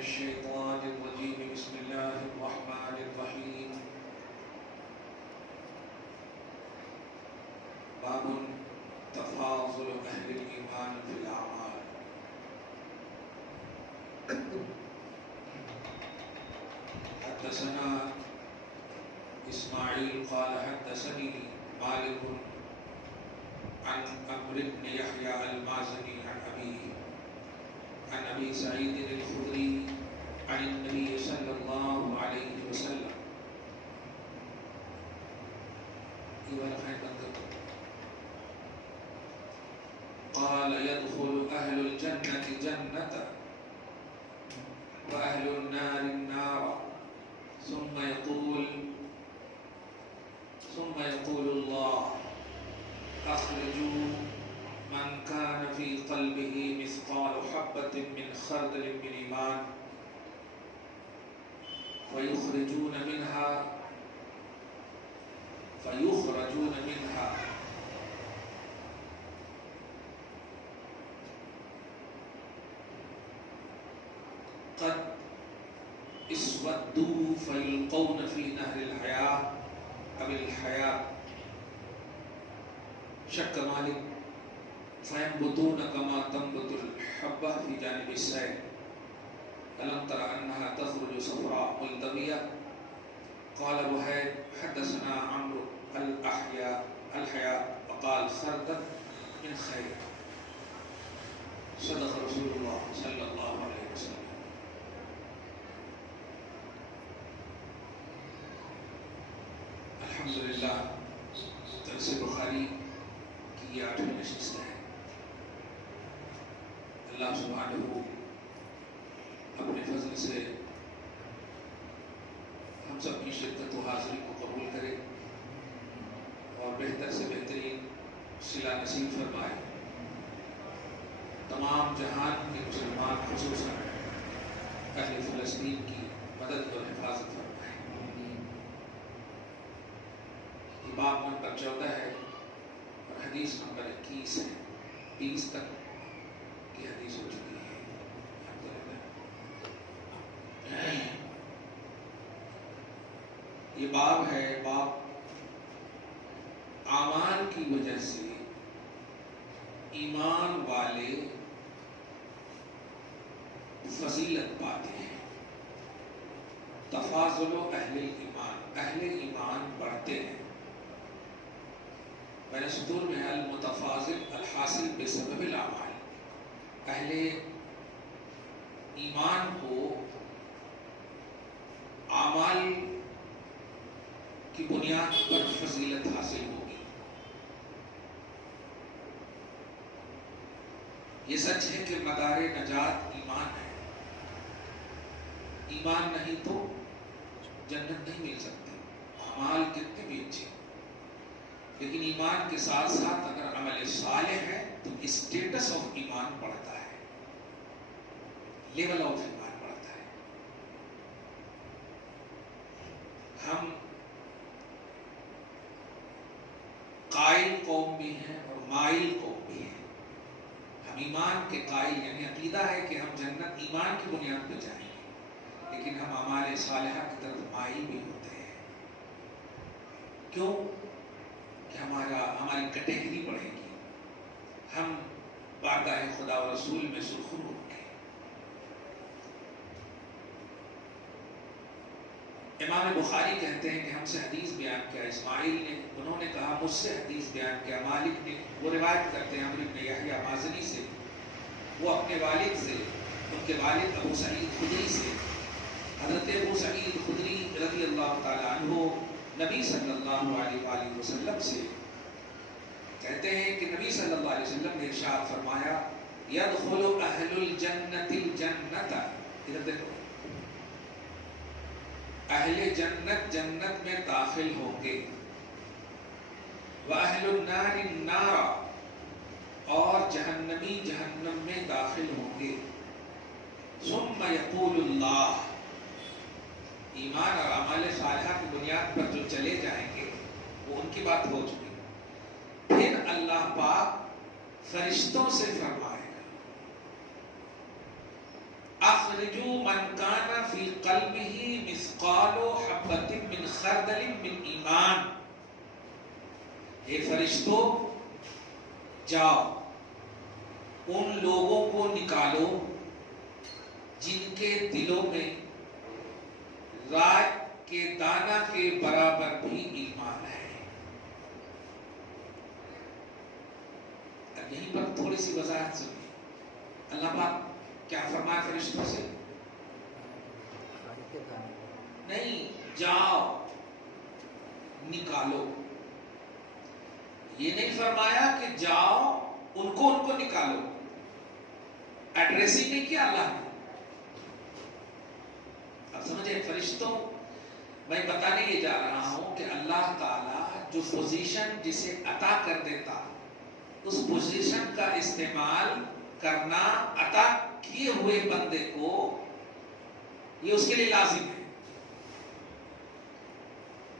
الشيطان الرجيم بسم الله الرحمن الرحيم باب تفاضل أهل الإيمان في الأعمال. حدثنا إسماعيل قال حدثني مالك عن عمرو بن يحيى المازني عن أبيه عن أبي سعيد الخدري عن النبي صلى الله عليه وسلم قال يدخل أهل الجنة جنة وأهل النار النار ثم يقول الله أخرجوا من كان في قلبه مثقال حبة من خردل من إيمان فيخرجون منها قد اسودوا فيلقون في نهر الحياة أو الحياة شك مالك فينبتون كما تنبت الحبة في جانب السيل ألم تر أنها تخرج صفراء ملتوية. قال وهيب حدثنا عمرو الحياء وقال خردل من خير. صدق رسول الله صلى الله عليه وسلم. الحمدللہ درس بخاری کی یہ 8ویں نشست ہے. اللہ سبحانہ اپنے فضل سے ہم سب کی شدت و حاضری کو قبول کرے اور بہتر سے بہترین صلہ نصیب فرمائے. تمام جہان کے مسلمان خصوصاً اہل فلسطین کی مدد اور حفاظت فرمائے. یہ باب نمبر 14 ہے اور حدیث نمبر 21 ہے. 30 تک کی حدیث ہو چکی ہے. یہ باب ہے باب اعمال کی وجہ سے ایمان والے فضیلت پاتے ہیں. تفاضل اہل ایمان، اہل ایمان بڑھتے ہیں. میں نے سطور میں المتفاضل الحاصل بسبب الاعمال، اہل ایمان کو اعمال کی بنیاد پر فضیلت حاصل ہوگی. یہ سچ ہے کہ مدار نجات ایمان ہے. ایمان نہیں تو جنت نہیں مل سکتی. اعمال کتنے بھی اچھے، لیکن ایمان کے ساتھ ساتھ اگر عمل صالح ہے تو اسٹیٹس آف ایمان بڑھتا ہے، لیول آف ایمان بڑھتا ہے. ہم قائل قوم بھی ہیں اور مائل قوم بھی ہیں. ہم ایمان کے قائل یعنی عقیدہ ہے کہ ہم جنت ایمان کی بنیاد پہ جائیں گے، لیکن ہم اعمال صالحہ کی طرف مائل بھی ہوتے ہیں. کیوں؟ کہ ہماری کیٹیگری بڑھے گی. ہم بارگاہ خدا و رسول میں سرخرو ہوں گے. امام بخاری کہتے ہیں کہ ہم سے حدیث بیان کیا اسماعیل نے، انہوں نے کہا مجھ سے حدیث بیان کیا مالک نے. وہ روایت کرتے ہیں عمرو بن یحییٰ مازنی سے، وہ اپنے والد سے، ان کے والد ابو سعید خدری سے. حضرت ابو سعید خدری رضی اللہ تعالیٰ عنہ نبی صلی اللہ علیہ وآلہ وسلم سے کہتے ہیں کہ نبی صلی اللہ علیہ وسلم نے ارشاد فرمایا یدخل اہل الجنت الجنت. ادھر دیکھو، اہل جنت جنت میں داخل ہوں گے. وَأَهْلُ النَّارِ النَّارَ، اور جہنمی جہنم میں داخل ہوں گے. ثُمَّ يَقُولُ اللَّهُ، ایمان اور اعمال صالحہ کی بنیاد پر جو چلے جائیں گے وہ ان کی بات ہو چکی. پھر اللہ پاک فرشتوں سے فرمائے گا اخرجوا من کان فی قلبہ مثقال حبۃ من خردل من ایمان. اے فرشتوں جاؤ ان لوگوں کو نکالو جن کے دلوں میں رائے کے دانہ کے برابر بھی ایمان ہے. اب یہیں پر تھوڑی سی وضاحت سنیے. اللہ پاک کیا فرمایا فرشتوں سے؟ نہیں، جاؤ نکالو. یہ نہیں فرمایا کہ جاؤ ان کو نکالو. ایڈریسنگ نہیں کیا اللہ نے. اب سمجھے فرشتوں، میں بتانے یہ جا رہا ہوں کہ اللہ تعالیٰ جو پوزیشن جسے عطا کر دیتا، اس پوزیشن کا استعمال کرنا عطا کیے ہوئے بندے کو، یہ اس کے لیے لازم ہے.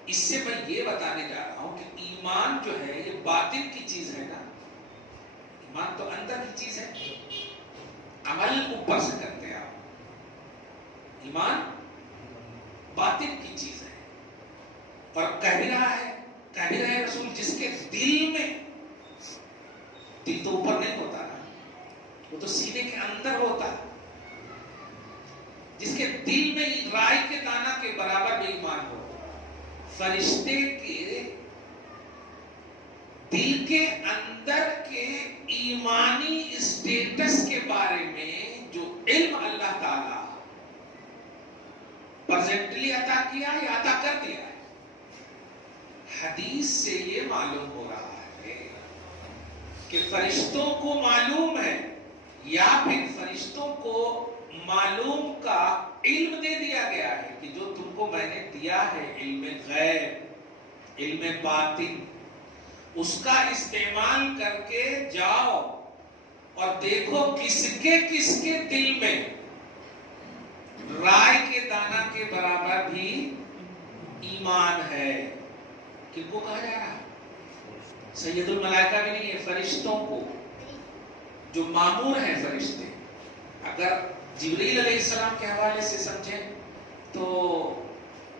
اس سے میں یہ بتانے جا رہا ہوں کہ ایمان جو ہے یہ باطن کی چیز ہے نا. ایمان تو اندر کی چیز ہے، عمل اوپر سے کرتے ہیں آپ. ایمان باطن کی چیز ہے. اور کہہ بھی رہا ہے رسول، جس کے دل میں، دل تو اوپر نہیں ہوتا نا، وہ تو سینے کے اندر ہوتا ہے. جس کے دل میں رائی کے دانہ کے برابر بھی ایمان ہو. فرشتے کے دل کے اندر کے ایمانی اسٹیٹس کے بارے میں جو علم اللہ تعالی پرزنٹلی عطا کیا یا عطا کر دیا ہے، حدیث سے یہ معلوم ہو رہا ہے کہ فرشتوں کو معلوم ہے، یا پھر فرشتوں کو معلوم کا علم دے دیا گیا ہے کہ جو تم کو میں نے دیا ہے علم غیب، علم باطن، اس کا استعمال کر کے جاؤ اور دیکھو کس کے دل میں رائے کے دانہ کے برابر بھی ایمان ہے. کن کو کہا جا رہا ہے؟ سید الملائکہ بھی نہیں ہے، فرشتوں کو جو مامور ہیں فرشتے. اگر جبریل علیہ السلام کے حوالے سے سمجھیں تو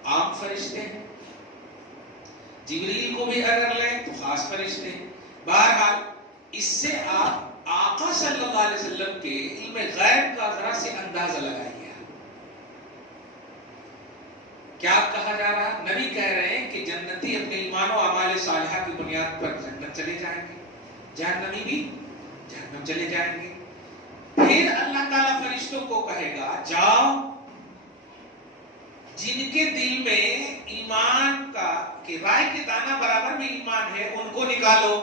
عام فرشتے ہیں، جبریل کو بھی اگر لیں تو خاص فرشتے ہیں. بہرحال اس سے آپ آقا صلی اللہ علیہ وسلم کے علم غیب کا ذرا سے اندازہ لگائیے. کیا کہا جا رہا ہے؟ نبی کہہ رہے ہیں کہ جنتی اپنے ایمان و اعمال صالحہ کی بنیاد پر جنت چلے جائیں گے، جہنمی بھی جہنم چلے جائیں گے. پھر اللہ تعالیٰ فرشتوں کو کہے گا جاؤ جن کے دل میں ایمان کا کہ رائے کے دانہ برابر میں ایمان ہے ان کو نکالو.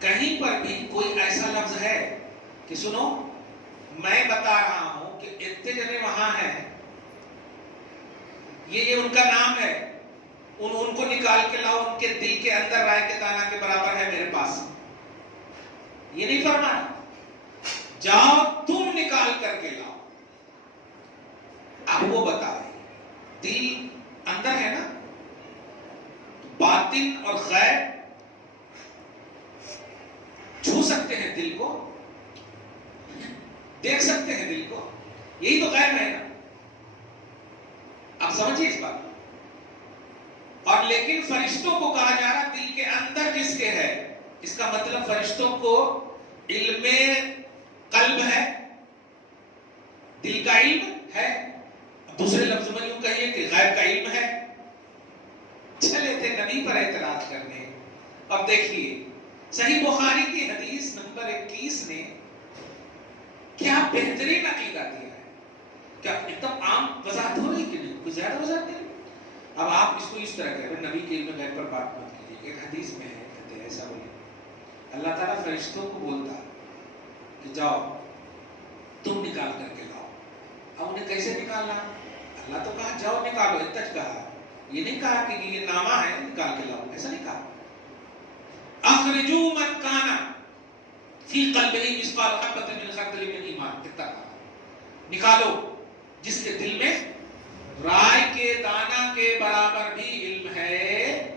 کہیں پر بھی کوئی ایسا لفظ ہے کہ سنو میں بتا رہا ہوں کہ اتنے جنے وہاں ہیں، یہ ان کا نام ہے، ان کو نکال کے لاؤ، ان کے دل کے اندر رائے کے دانہ کے برابر ہے میرے پاس، یہ نہیں فرمایا. جاؤ تم نکال کر کے لاؤ. اب وہ بتائے دل اندر ہے نا، باطن اور غیب چھو سکتے ہیں دل کو، دیکھ سکتے ہیں دل کو، یہی تو غیب ہے نا. اب سمجھیے اس بات. اور لیکن فرشتوں کو کہا جا رہا دل کے اندر جس کے ہے، اس کا مطلب فرشتوں کو علم قلب ہے، دل کا علم ہے. دوسرے لفظ میں یوں کہیے کہ غیب کا علم ہے. چلے تھے نبی پر اعتراض کرنے. اب دیکھیے صحیح بخاری کی حدیث نمبر 21 نے کیا بہترین عقیدہ دیا ہے. کیا ایک دم عام وضاحت ہو رہی کہ نہیں؟ کوئی زیادہ وضاحت نہیں. اب آپ اس کو اس طرح کہہ رہے نبی کے علم غیب پر بات مت کیجیے. ایک حدیث میں ہے کہتے ہیں ایسا بولے اللہ تعالیٰ فرشتوں کو بولتا کہ جاؤ تم نکال کر کے لاؤ. اب انہیں کیسے نکالنا؟ اللہ تو کہا جاؤ نکالو، اتج کہا، یہ نہیں کہا کہ یہ نامہ ہے نکال کے لاؤ، ایسا نہیں کہا. اخرجوا من کان فی قلبہ مثقال حبۃ من خردل من ایمان، کتنا کہا نکالو جس کے دل میں رائے کے دانہ کے برابر بھی علم ہے،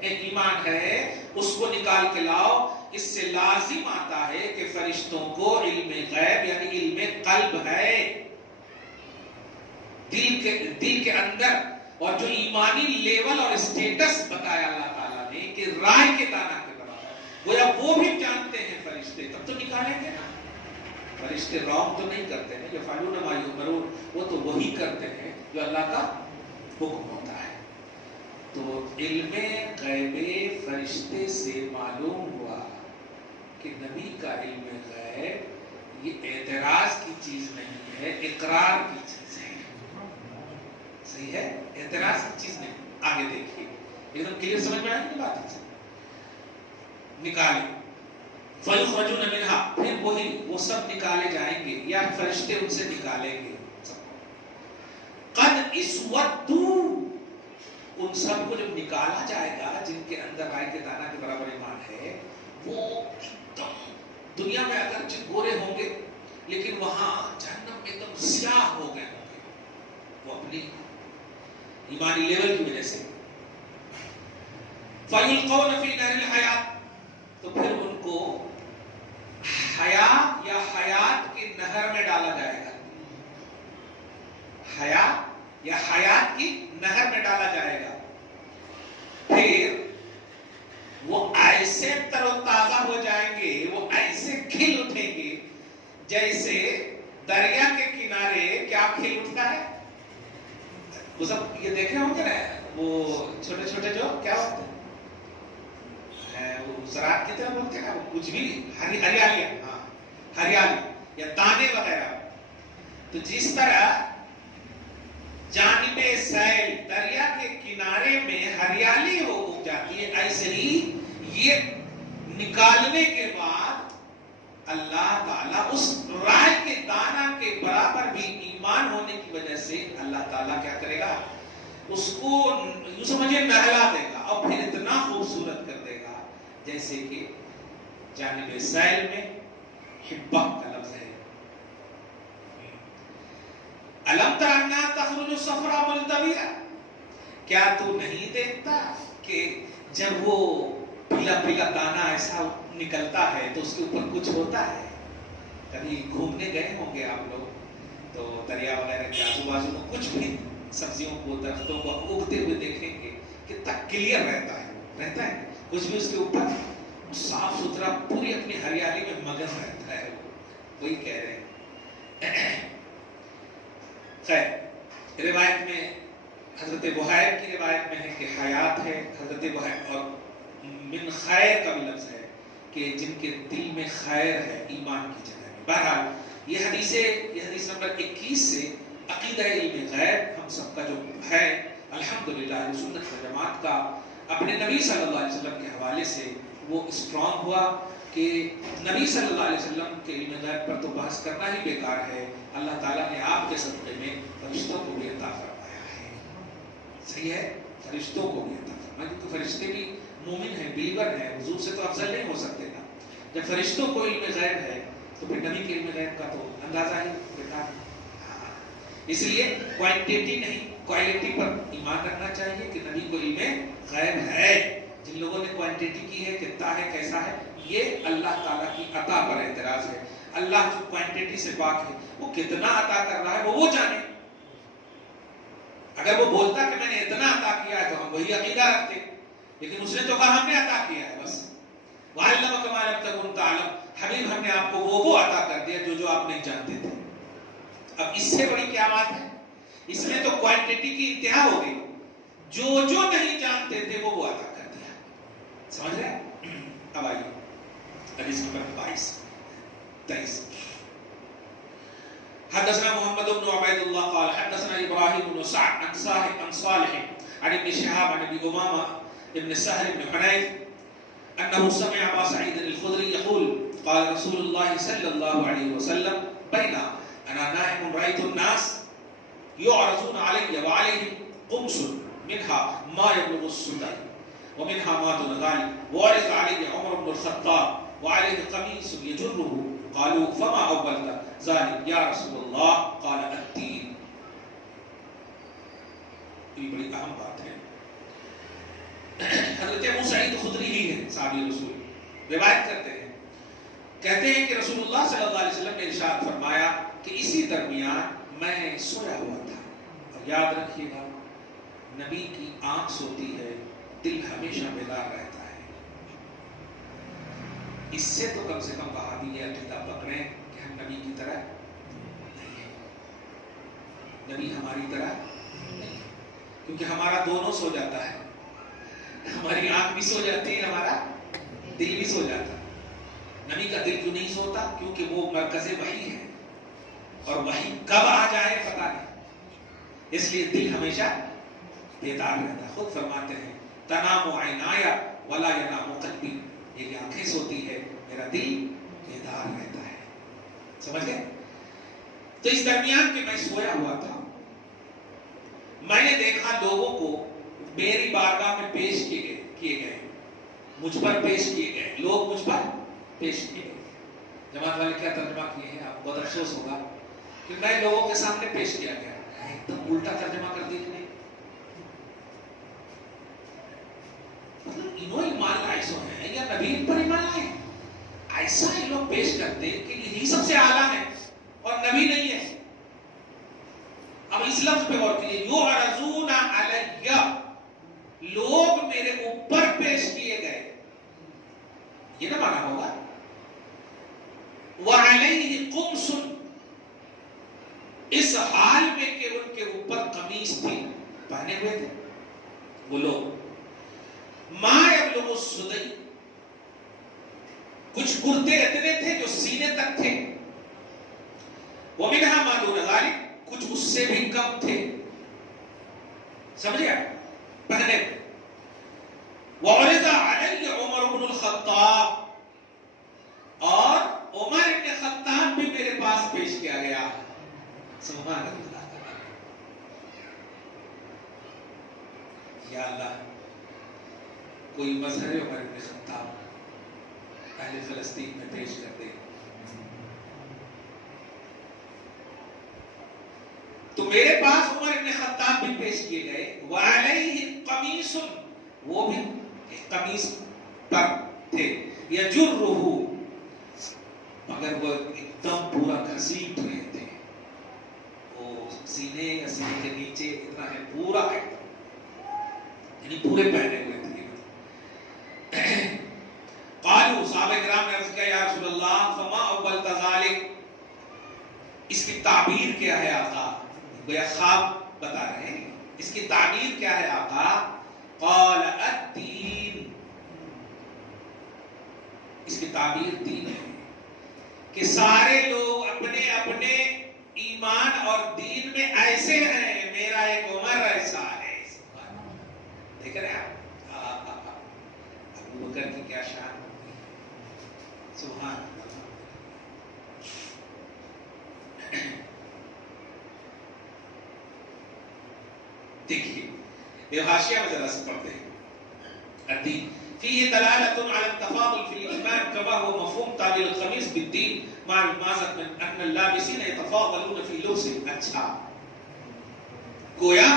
ایمان ہے، اس کو نکال کے لاؤ. اس سے لازم آتا ہے کہ فرشتوں کو علم غیب یعنی علم قلب ہے. دل کے اندر، اور جو ایمانی لیول اور اسٹیٹس بتایا اللہ تعالیٰ نے کہ رائے کے دانہ کے برابر، گویا وہ بھی جانتے ہیں فرشتے، تب تو نکالیں گے نا۔ فرشتے رونگ تو نہیں کرتے ہیں، یفعلون ما یؤمرون، وہ تو وہی کرتے ہیں جو اللہ کا حکم ہوتا ہے۔ تو علم غیب فرشتے سے معلوم ہوا کہ نبی کا علم غیب یہ اعتراض کی چیز نہیں ہے، اقرار کی چیز ہے۔ صحیح ہے، اعتراض کی چیز نہیں۔ آگے دیکھیے، ایک دم کلیئر سمجھ میں آئے گی بات؟ نکالے فَيُخْرَجُونَ مِنْهَا، پھر وہی وہ سب نکالے جائیں گے یا فرشتے ان سے نکالیں گے۔ قَدْ اِسْوَدُّوا، ان سب کو جب نکالا جائے گا جن کے اندر رائے کے دانہ کے برابر ایمان ہے، وہ دنیا میں اگرچہ گورے ہوں گے لیکن وہاں جہنم میں ایک دم سیاہ ہو گئے ہوں گے، وہ اپنی ایمانی لیول کی وجہ سے۔ فَيُلْقَوْنَ فِي نَارِ الْحَيَاةِ، تو پھر ان کو حیات یا حیات کی نہر میں ڈالا جائے گا، حیات یا حیات کی نہر میں ڈالا جائے گا۔ پھر وہ ایسے تر و تازہ ہو جائیں گے، وہ ایسے کھل اٹھیں گے جیسے دریا کے کنارے کیا کھل اٹھتا ہے۔ وہ سب یہ دیکھے ہوں گے نا، وہ چھوٹے چھوٹے جو کیا ہوتے ہیں، وہ زراعت کی طرح بولتے ہیں نا، وہ کچھ بھی ہریالی، ہاں ہریالی یا دانے وغیرہ۔ تو جس طرح جانب سیل دریا کے کنارے میں ہریالی ہو اگ جاتی ہے، ایسے ہی یہ نکالنے کے بعد اللہ تعالیٰ اس رائے کے دانہ کے برابر بھی ایمان ہونے کی وجہ سے اللہ تعالیٰ کیا کرے گا، اس کو یوں سمجھے نہلا دے گا، اور پھر اتنا خوبصورت کر دے گا جیسے کہ جانب سیل میں حبہ کا لفظ ہے۔ الم تر انا تخرج صفراء ملتویہ، کیا تو نہیں دیکھتا کہ جب وہ پیلا پیلا دانہ ایسا نکلتا ہے تو اس کے اوپر کچھ ہوتا ہے۔ کبھی گھومنے گئے ہوں گے آپ لوگ تو دریا وغیرہ کے آزو بازو میں کچھ بھی سبزیوں کو درختوں کو اگتے ہوئے دیکھیں گے کتنا کلیئر رہتا ہے، کچھ بھی اس کے اوپر صاف ستھرا پوری اپنی ہریالی میں مگن رہتا ہے۔ وہی کہہ رہے ہیں۔ خیر، روایت میں حضرت بحیر کی روایت میں ہے کہ حیات ہے، حضرت بحیر، اور من خیر کا بھی لفظ ہے کہ جن کے دل میں خیر ہے ایمان کی جگہ میں۔ بہرحال یہ حدیث نمبر 21 سے عقیدہ علم غیب ہم سب کا جو ہے الحمدللہ اہل سنت و جماعت کا اپنے نبی صلی اللہ علیہ وسلم کے حوالے سے وہ اسٹرانگ ہوا کہ نبی صلی اللہ علیہ وسلم کے علم غیب پر تو بحث کرنا ہی بیکار ہے۔ اللہ تعالیٰ نے آپ کے صدقے میں فرشتوں کو بھی عطا فرمایا ہے۔ صحیح ہے، فرشتوں کو بھی عطا فرمایا، کیونکہ فرشتے بھی مومن ہیں، بلیور ہیں، حضور سے تو افضل نہیں ہو سکتے نا۔ جب فرشتوں کو علم غیب ہے تو پھر نبی کے علم غیب کا تو اندازہ ہی بیکار ہے۔ اس لیے کوانٹیٹی نہیں کوالٹی پر ایمان رکھنا چاہیے کہ نبی کو علم غیب ہے۔ جن لوگوں نے کوانٹیٹی کی ہے، کتنا ہے، کیسا ہے، یہ اللہ تعالیٰ کی عطا پر اعتراض ہے۔ اللہ جو کوانٹیٹی سے پاک ہے، وہ کتنا عطا کر رہا ہے وہ جانے۔ اگر وہ بولتا کہ میں نے اتنا عطا کیا ہے تو ہم وہی عقیدہ رکھتے، لیکن اس نے تو کہا ہم نے عطا کیا ہے بس۔ وَعَلَّمَكَ مَا لَمْ تَكُنْ تَعْلَمْ، حبیب ہم نے آپ کو وہ عطا کر دیا جو آپ نہیں جانتے تھے۔ اب اس سے بڑی کیا بات ہے؟ اس میں تو کوانٹیٹی کی انتہا ہو گئی، جو نہیں جانتے تھے وہ عطا کر دیا۔ سمجھ رہے ہیں؟ اب آئیے حدیث نمبر 23۔ حدثنا محمد بن عبید اللہ قال حدثنا ابراہیم بن سعد عن صالح عن ابن شهاب عن ابي امامة ابن سهل بن حنيف انه سمع ابا سعيد الخدري يقول قال رسول الله صلى الله عليه وسلم بين انا نائم رايت الناس يعرضون علي وعليهم قمص منها ما يبلغ السدى ومنها ما دون ذلك وعرض علي عمر بن الخطاب وعليه قميص يجره قالوا فما اولت ذلك يا رسول الله قال الدين۔ یہ بڑی اہم بات ہے۔ حضرت ابو سعید خدری ہی ہے صحابی رسول، روایت کرتے ہیں، کہتے ہیں کہ رسول اللہ صلی اللہ علیہ وسلم نے ارشاد فرمایا کہ اسی درمیان میں سویا ہوا تھا، یاد رکھیے گا، نبی کی آنکھ سوتی ہے، دل ہمیشہ بیدار رہتا ہے۔ اس سے تو کم سے کم وہابی یہ عقیدہ پکڑیں کہ ہم نبی کی طرح نہیں ہیں، نبی ہماری طرح نہیں ہے، کیونکہ ہمارا دونوں سو جاتا ہے، ہماری آنکھ بھی سو جاتی ہے، ہمارا دل بھی سو جاتا ہے۔ نبی کا دل کیوں نہیں سوتا؟ کیونکہ وہ مرکز وحی ہے، اور وحی کب آ جائے پتہ نہیں، اس لیے دل ہمیشہ بیدار رہتا ہے۔ خود فرماتے ہیں تنام عینایا ولا ینام قلبی، میری آنکھیں سوتی ہے، میرا دل بیدار رہتا ہے۔ سمجھ گئے؟ تو اس درمیان کہ میں سویا ہوا تھا، میں نے دیکھا لوگوں کو میری بارگاہ میں پیش کیے گئے، مجھ پر پیش کیے گئے، لوگ مجھ پر پیش کیے گئے۔ جماعت والے کیا ترجمہ کیے ہیں؟ آپ بہت افسوس ہوگا کہ میں لوگوں کے سامنے پیش کیا گیا۔ ایک دم الٹا ترجمہ کر دیا کہ نہیں، مطلب انہوں ایمان لائے سو ہیں یا نبی ان پر ایمان لائے؟ ایسا ہی لوگ پیش کرتے کہ یہی سب سے اعلیٰ ہے اور نبی نہیں ہے۔ اب اس لفظ پہ غور کیجیے، یعرضون علی، لوگ میرے اوپر پیش کیے گئے، یہ نہ مانا ہوگا۔ وعلیہ قمص، اس حال میں کہ ان کے اوپر قمیص تھی، پہنے ہوئے تھے وہ لوگ، ما یبلغ الصدی، کچھ کرتے اتنے تھے جو سینے تک تھے، ومنہا ما دون ذلک، کچھ اس سے بھی کم تھے، سمجھے پہنے ہوئے۔ وعرض علی عمر بن الخطاب، اور عمر بن خطاب بھی میرے پاس پیش کیا گیا۔ سبحان اللہ، یا اللہ، کوئی مظہر عمر بن خطاب اہل فلسطین میں پیش کر دے تو میرے پاس عمر بن خطاب بھی پیش کیے گئے۔ وعلیہ قمیص، وہ بھی ایک قمیص پر تھے، یجرہ، مگر وہ ایک دم پورا گھسیٹ رہے تھے، وہ سینے یا سینے کے نیچے اتنا ہے، پورا ہے، یعنی پورے پہنے ہوئے تھے۔ قالوا، صحابہ کرام نے عرض کیا یا رسول اللہ فما اولت ذلک، اس کی تعبیر کیا ہے آقا؟ گویا خواب بتا رہے ہیں، اس کی تعبیر کیا ہے آقا؟ قال الدین، اس کی تعبیر دین ہے، کہ سارے لوگ اپنے اپنے ایمان اور دین میں ایسے ہیں، میرا ایک عمر ایسا ہے۔ دیکھ رہے ہیں ابو بکر کی کیا شان ہوتی ہے، سبحان اللہ۔ دیکھیے یہ حاشیہ میں ذرا سے پڑھتے ہیں۔ الدین فيه دلالة على التفاضل في الإيمان كما هو مفهوم تعبير القميص بالدين مع المازق من أن اللابسين يتفاضلون في لبسه۔ اچھا، گویا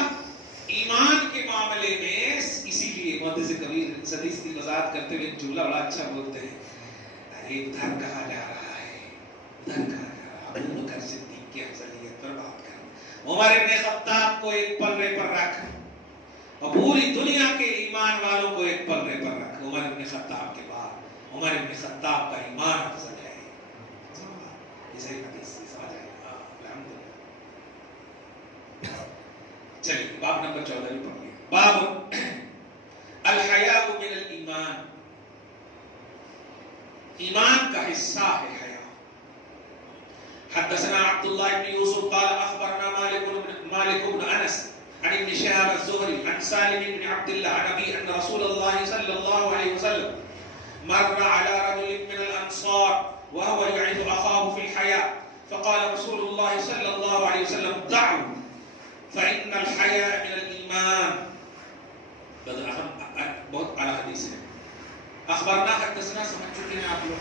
ایمان کے معاملے میں اسی لیے محدث کبیر حدیث کی وضاحت کرتے ہوئے جملہ بڑا اچھا بولتے ہیں، ارے ادھر کہا جا رہا ہے، ادھر کہا جا رہا ہے، ابو بکر صدیق کی افضلیت پر بات کر، عمر بن خطاب کو ایک پلے پر رکھ، اور پوری دنیا کے ایمان والوں کو ایک پلے پر رکھ، عمر بن خطاب کے بعد عمر بن خطاب کا ایمان افضل ہے۔ اسے حدیث سے سمجھ آئے گا، الحمدللہ۔ چلیے باب نمبر 14 بھی پڑھ لیں۔ باب الحیاء من الایمان، ایمان کا حصہ ہے حیا۔ حدثنا عبد الله بن يوسف قال اخبرنا مالك بن انس عن ابن شهاب الزهري عن سالم بن عبد الله عن ابي ان رسول الله صلى الله عليه وسلم مر على رجل من الانصار وهو يعظ اخاه في الحياء فقال رسول الله صلى الله عليه وسلم دعوا فإن الحياء من الإيمان۔ بہت اعلیٰ حدیث ہے۔ اخبرنا حدثنا سمجھ چکے ہیں آپ لوگ،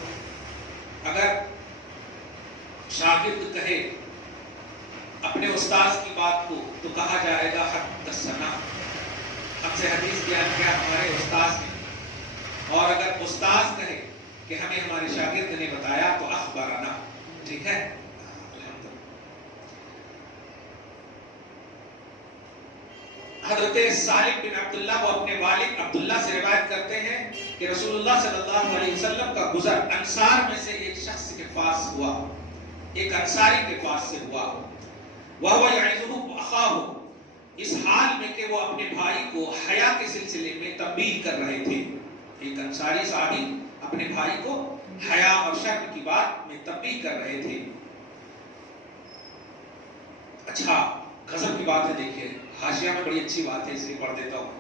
اگر شاگرد کہے اپنے استاذ کی بات کو تو کہا جائے گا حدثنا، ہم سے حدیث بیان کیا ہمارے استاذ نے، اور اگر استاذ کہے کہ ہمیں ہمارے شاگرد نے بتایا تو اخبرنا، ٹھیک ہے۔ حضرت سالم بن عبداللہ وہ اپنے والد عبداللہ سے روایت کرتے ہیں کہ رسول اللہ صلی اللہ علیہ وسلم کا گزر انصار میں سے ایک شخص کے پاس ہوا، ایک انصاری کے پاس سے ہوا، وَهُوَ يَعِظُهُ أَخَاهُ، اس حال میں کہ وہ اپنے بھائی کو حیا کے سلسلے میں تنبیہ کر رہے تھے۔ ایک انصاری صحابی اپنے بھائی کو حیا اور شرم کی بات میں تنبیہ کر رہے تھے۔ اچھا غضب کی بات ہے، دیکھیے حاشیہ میں بڑی اچھی بات ہے، اس لیے پڑھ دیتا ہوں۔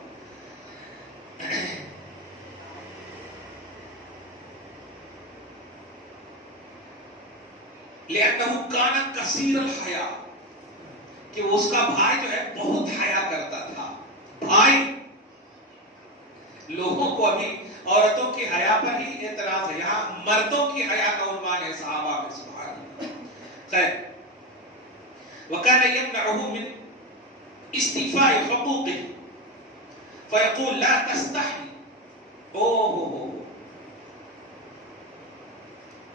لِأَنَّهُ كَانَ كَثِيرَ الْحَيَاءِ، کہ اس کا بھائی جو ہے بہت حیا کرتا تھا۔ بھائی، لوگوں کو ابھی عورتوں کی حیا پر ہی اعتراض ہے، یہاں مردوں کی حیا کا عنوان ہے صحابہ میں، سبحان اللہ۔ خیر، وَكَانَ يَمْنَعُهُ مِنْ استیفاء حقوقه فیقول لا تستحی۔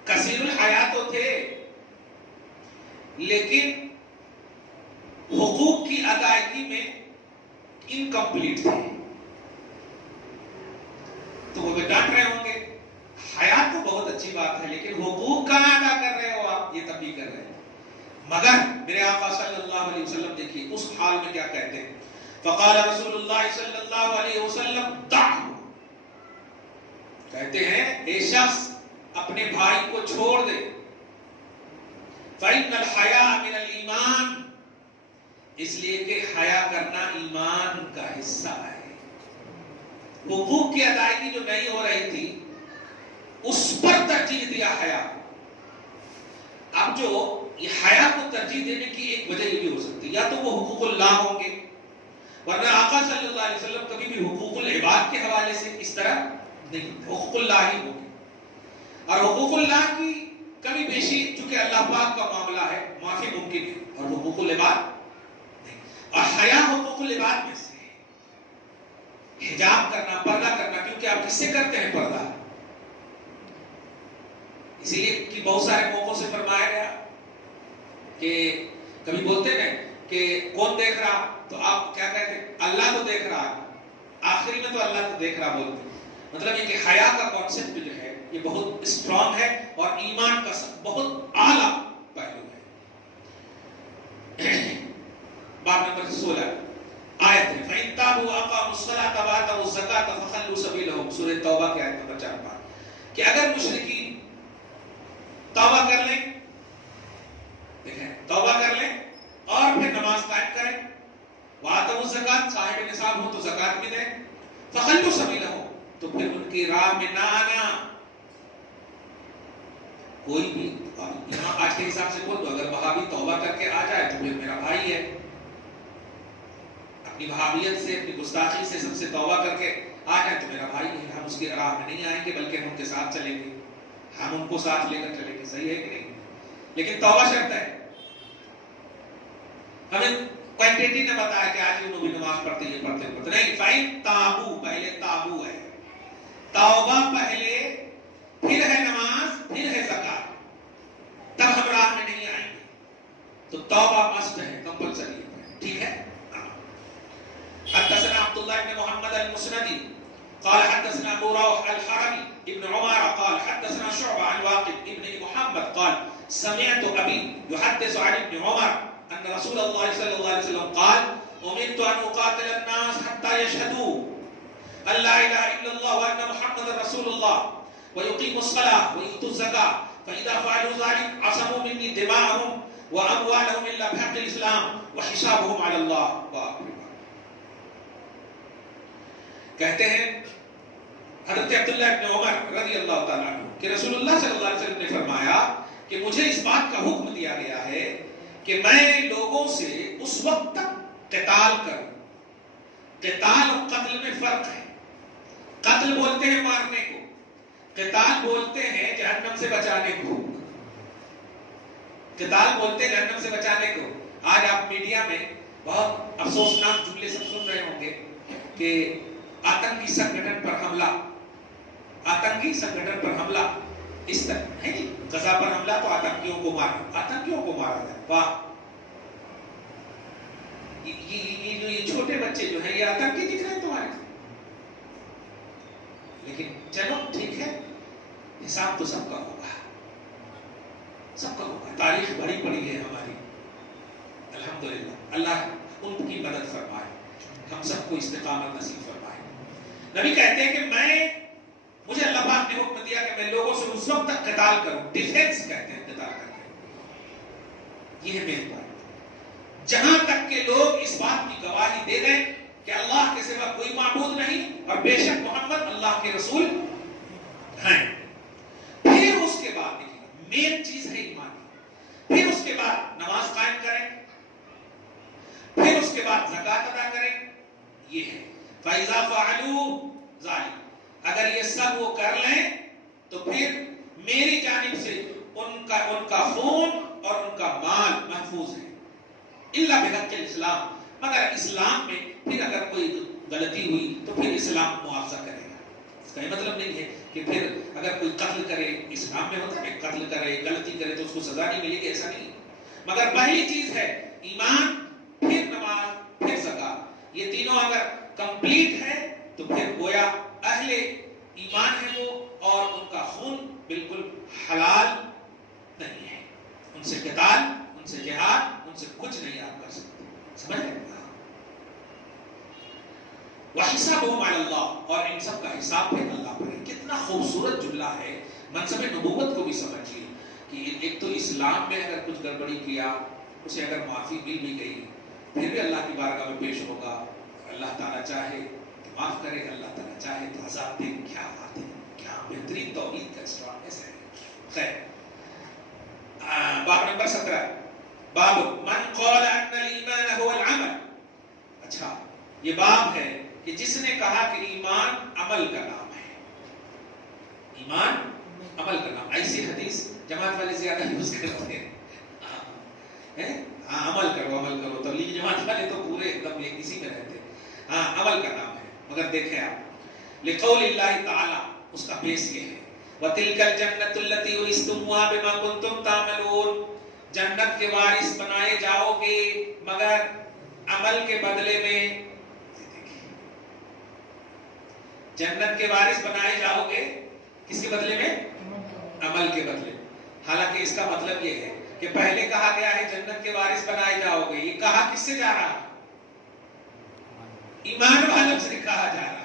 کثیر الحیات تو تھے لیکن حقوق کی ادائیگی میں انکمپلیٹ تھے، تو وہ بھی ڈانٹ رہے ہوں گے حیات تو بہت اچھی بات ہے لیکن حقوق کہاں ادا کر رہے ہو آپ، یہ تنبیہ کر رہے ہیں۔ مگر میرے آقا صلی اللہ علیہ وسلم دیکھیے اس حال میں کیا کہتے ہیں، فقال رسول اللہ صلی اللہ علیہ وسلم دعہ، کہتے ہیں اے شخص اپنے بھائی کو چھوڑ دے، فإن الحیاء من الایمان، اس لیے کہ حیا کرنا ایمان کا حصہ ہے۔ حقوق کی ادائیگی جو نہیں ہو رہی تھی اس پر ترجیح دیا حیا۔ اب جو یہ حیا کو ترجیح دینے کی ایک وجہ یہ بھی ہو سکتی ہے، یا تو وہ حقوق اللہ ہوں گے، ورنہ آقا صلی اللہ علیہ وسلم کبھی بھی حقوق العباد کے حوالے سے اس طرح نہیں، حقوق اللہ ہی ہوں گے، اور حقوق اللہ کی کمی بیشی چونکہ اللہ پاک کا معاملہ ہے معافی ممکن ہے، اور حقوق العباد نہیں۔ اور حیا حقوق العباد میں سے ہے، حجاب کرنا، پردہ کرنا، کیونکہ آپ کس سے کرتے ہیں پردہ، اسی لیے کہ بہت سارے موقعوں سے فرمایا گیا کہ کبھی بولتے ہیں کہ کون دیکھ رہا، تو آپ کیا کہتے ہیں، اللہ تو دیکھ رہا ہے، آخری میں تو اللہ تو دیکھ رہا بولتے ہیں۔ مطلب یہ کہ حیا کا کانسیپٹ جو ہے یہ بہت اسٹرانگ ہے اور ایمان کا بہت اعلیٰ پہلو ہے۔ باب نمبر 16 آیت ہے، فَإِن تَابُوا وَأَقَامُوا الصَّلَاةَ وَآتَوُا الزَّكَاةَ فَخَلُّوا سَبِيلَهُم، سورۃ توبہ کی آیت نمبر 4 کہ اگر مشرکین توبہ کر لیں، دیکھیں توبہ کر لیں اور پھر نماز قائم کریں، وَآتَوُا الزَّكَاةَ صاحب نصاب ہو تو زکات بھی دیں، فَخَلُّوا سَبِيلَهُم، تو پھر ان کی راہ میں نہ آنا۔ کوئی بھی یہاں آج کے حساب سے بول دو، اگر وہابی توبہ کر کے آ جائے تو پھر میرا بھائی ہے، اپنی وہابیت سے، اپنی گستاخی سے سب سے توبہ کر کے آ جائے تو میرا بھائی ہے، ہم اس کی راہ میں نہیں آئیں گے بلکہ ہم ان کے ساتھ چلیں گے، ہم ان کو ساتھ لے کر چلیں گے، صحیح ہے کہ نہیں؟ لیکن توبہ شرط ہے۔ ہمیں کوانٹیٹی نے بتایا کہ آج انہوں بھی نماز پڑھتے ہیں، پڑھتے نہیں، فَإِن تَابُوا، پہلے تابو ہے، توبہ پہلے، پھر ہے نماز، پھر ہے زکات، تب ہم راہ میں نہیں آئیں گے، تو توبہ مست ہے، کمپلسری ہے، ٹھیک ہے؟ حدثنا عبداللہ بن محمد المسندی قال حدثنا ابو روح الحرمي ابن عمر قال حدثنا شعبہ عن واقد ابن محمد قال سمعت ابي يحدث عن ابن عمر ان رسول الله صلى الله عليه وسلم قال امرت ان اقاتل الناس حتى يشهدوا ان لا اله الا الله وان محمد رسول الله ويقيموا الصلاه ويؤتوا الزكاه فاذا فعلوا ذلك عصموا مني دماءهم واموالهم الا بحق الاسلام وحسابهم على الله۔ کہتے ہیں حضرت عبداللہ ابن عمر رضی اللہ تعالیٰ عنہ کہ رسول اللہ صلی اللہ علیہ وسلم نے فرمایا کہ مجھے اس بات کا حکم دیا گیا ہے کہ میں لوگوں سے اس وقت تک قتال کروں۔ قتال اور قتل میں فرق ہے، قتل بولتے ہیں مارنے کو، قتال بولتے ہیں جہنم سے بچانے کو، قتال بولتے ہیں جہنم سے بچانے کو۔ آج آپ میڈیا میں بہت افسوسناک جملے سب سن رہے ہوں گے کہ آتنکی سنگھٹن پر حملہ، آتنکی سنگھٹن پر حملہ، اس طرح ہے جی، غزہ پر حملہ تو آتنکیوں کو مارا، آتنکیوں کو مارا جائے، واہ! یہ چھوٹے بچے جو ہیں یہ آتنکی دکھ رہے ہیں تمہارے، لیکن چلو ٹھیک ہے، حساب تو سب کا ہوگا، سب کا ہوگا، تاریخ بڑی پڑی ہے ہماری، الحمدللہ اللہ ان کی مدد فرمائے، ہم سب کو استقامت نصیب فرمائے۔ نبی کہتے ہیں کہ مجھے اللہ پاک نے حکم دیا کہ میں لوگوں سے اس وقت تک قتال کروں، ڈیفینس کہتے ہیں قتال کرتے ہیں، یہ ہے میری بات، جہاں تک کہ لوگ اس بات کی گواہی دے دیں کہ اللہ کے سوا کوئی معبود نہیں اور بے شک محمد اللہ کے رسول ہیں۔ پھر اس کے بعد دیکھیے مین چیز ہے ایمان، پھر اس کے بعد نماز قائم کریں، پھر اس کے بعد زکوٰۃ ادا کریں، یہ ہے فَإِذَا فَعَلُوا ذَلِكَ، اگر یہ سب وہ کر لیں تو پھر میری جانب سے ان کا خون اور ان کا مال محفوظ ہے، الا بحق الاسلام، مگر اسلام میں پھر اگر کوئی غلطی ہوئی تو پھر اسلام معاوضہ کرے گا۔ اس کا یہ مطلب نہیں ہے کہ پھر اگر کوئی قتل کرے، اسلام میں ہوتا ہے کہ قتل کرے غلطی کرے تو اس کو سزا نہیں ملے گی، ایسا نہیں، مگر پہلی چیز ہے ایمان، پھر نماز، پھر زکوٰۃ، یہ تینوں اگر کمپلیٹ ہے تو پھر گویا اہل ایمان ہے وہ، اور ان کا خون بالکل حلال نہیں ہے، ان سے قتال، ان سے جہاد، ان سے کچھ نہیں آپ کر سکتے، سمجھ رہے ہیں؟ وَحِسَابُهُمْ عَلَى اللَّهِ، اور ان سب کا حساب پھر اللہ پر ہے۔ کتنا خوبصورت جملہ ہے، منصب نبوت کو بھی سمجھیے کہ ایک تو اسلام میں اگر کچھ گڑبڑی کیا، اسے اگر معافی مل بھی گئی، پھر بھی اللہ کی بارگاہ میں پیش ہوگا، اللہ تعالیٰ چاہے تو معاف کرے، اللہ تعالیٰ چاہے تو عذاب دے۔ کیا بات ہے، کیا بہترین توحید کا اسٹرانگنس ہے۔ خیر، باب نمبر 17، باب من قال ان الایمان هو العمل۔ اچھا، یہ باب ہے کہ جس نے کہا کہ ایمان عمل کا نام ہے، ایمان عمل کا نام، ایسی حدیث جماعت والے زیادہ یوز کرتے ہیں، ہاں عمل کرو عمل کرو، تبلیغ جماعت والے تو پورے ایک دم اسی میں رہتے ہیں، ہاں عمل کا نام ہے، مگر دیکھیں آپ لقول اللہ تعالی، اس کا بیس یہ ہے وَتِلْكَ الْجَنَّةُ الَّتِي أُورِثْتُمُوهَا بِمَا كُنْتُمْ تَعْمَلُونَ، جنت کے وارث بنائے جاؤ گے مگر عمل کے بدلے میں، جنت کے وارث بنائے جاؤ گے کس کے بدلے میں؟ عمل کے بدلے میں۔ حالانکہ اس کا مطلب یہ ہے کہ پہلے کہا گیا ہے جنت کے وارث بنائے جاؤ گے، یہ کہا کس سے جا رہا؟ ایمان والوں سے کہا جا رہا۔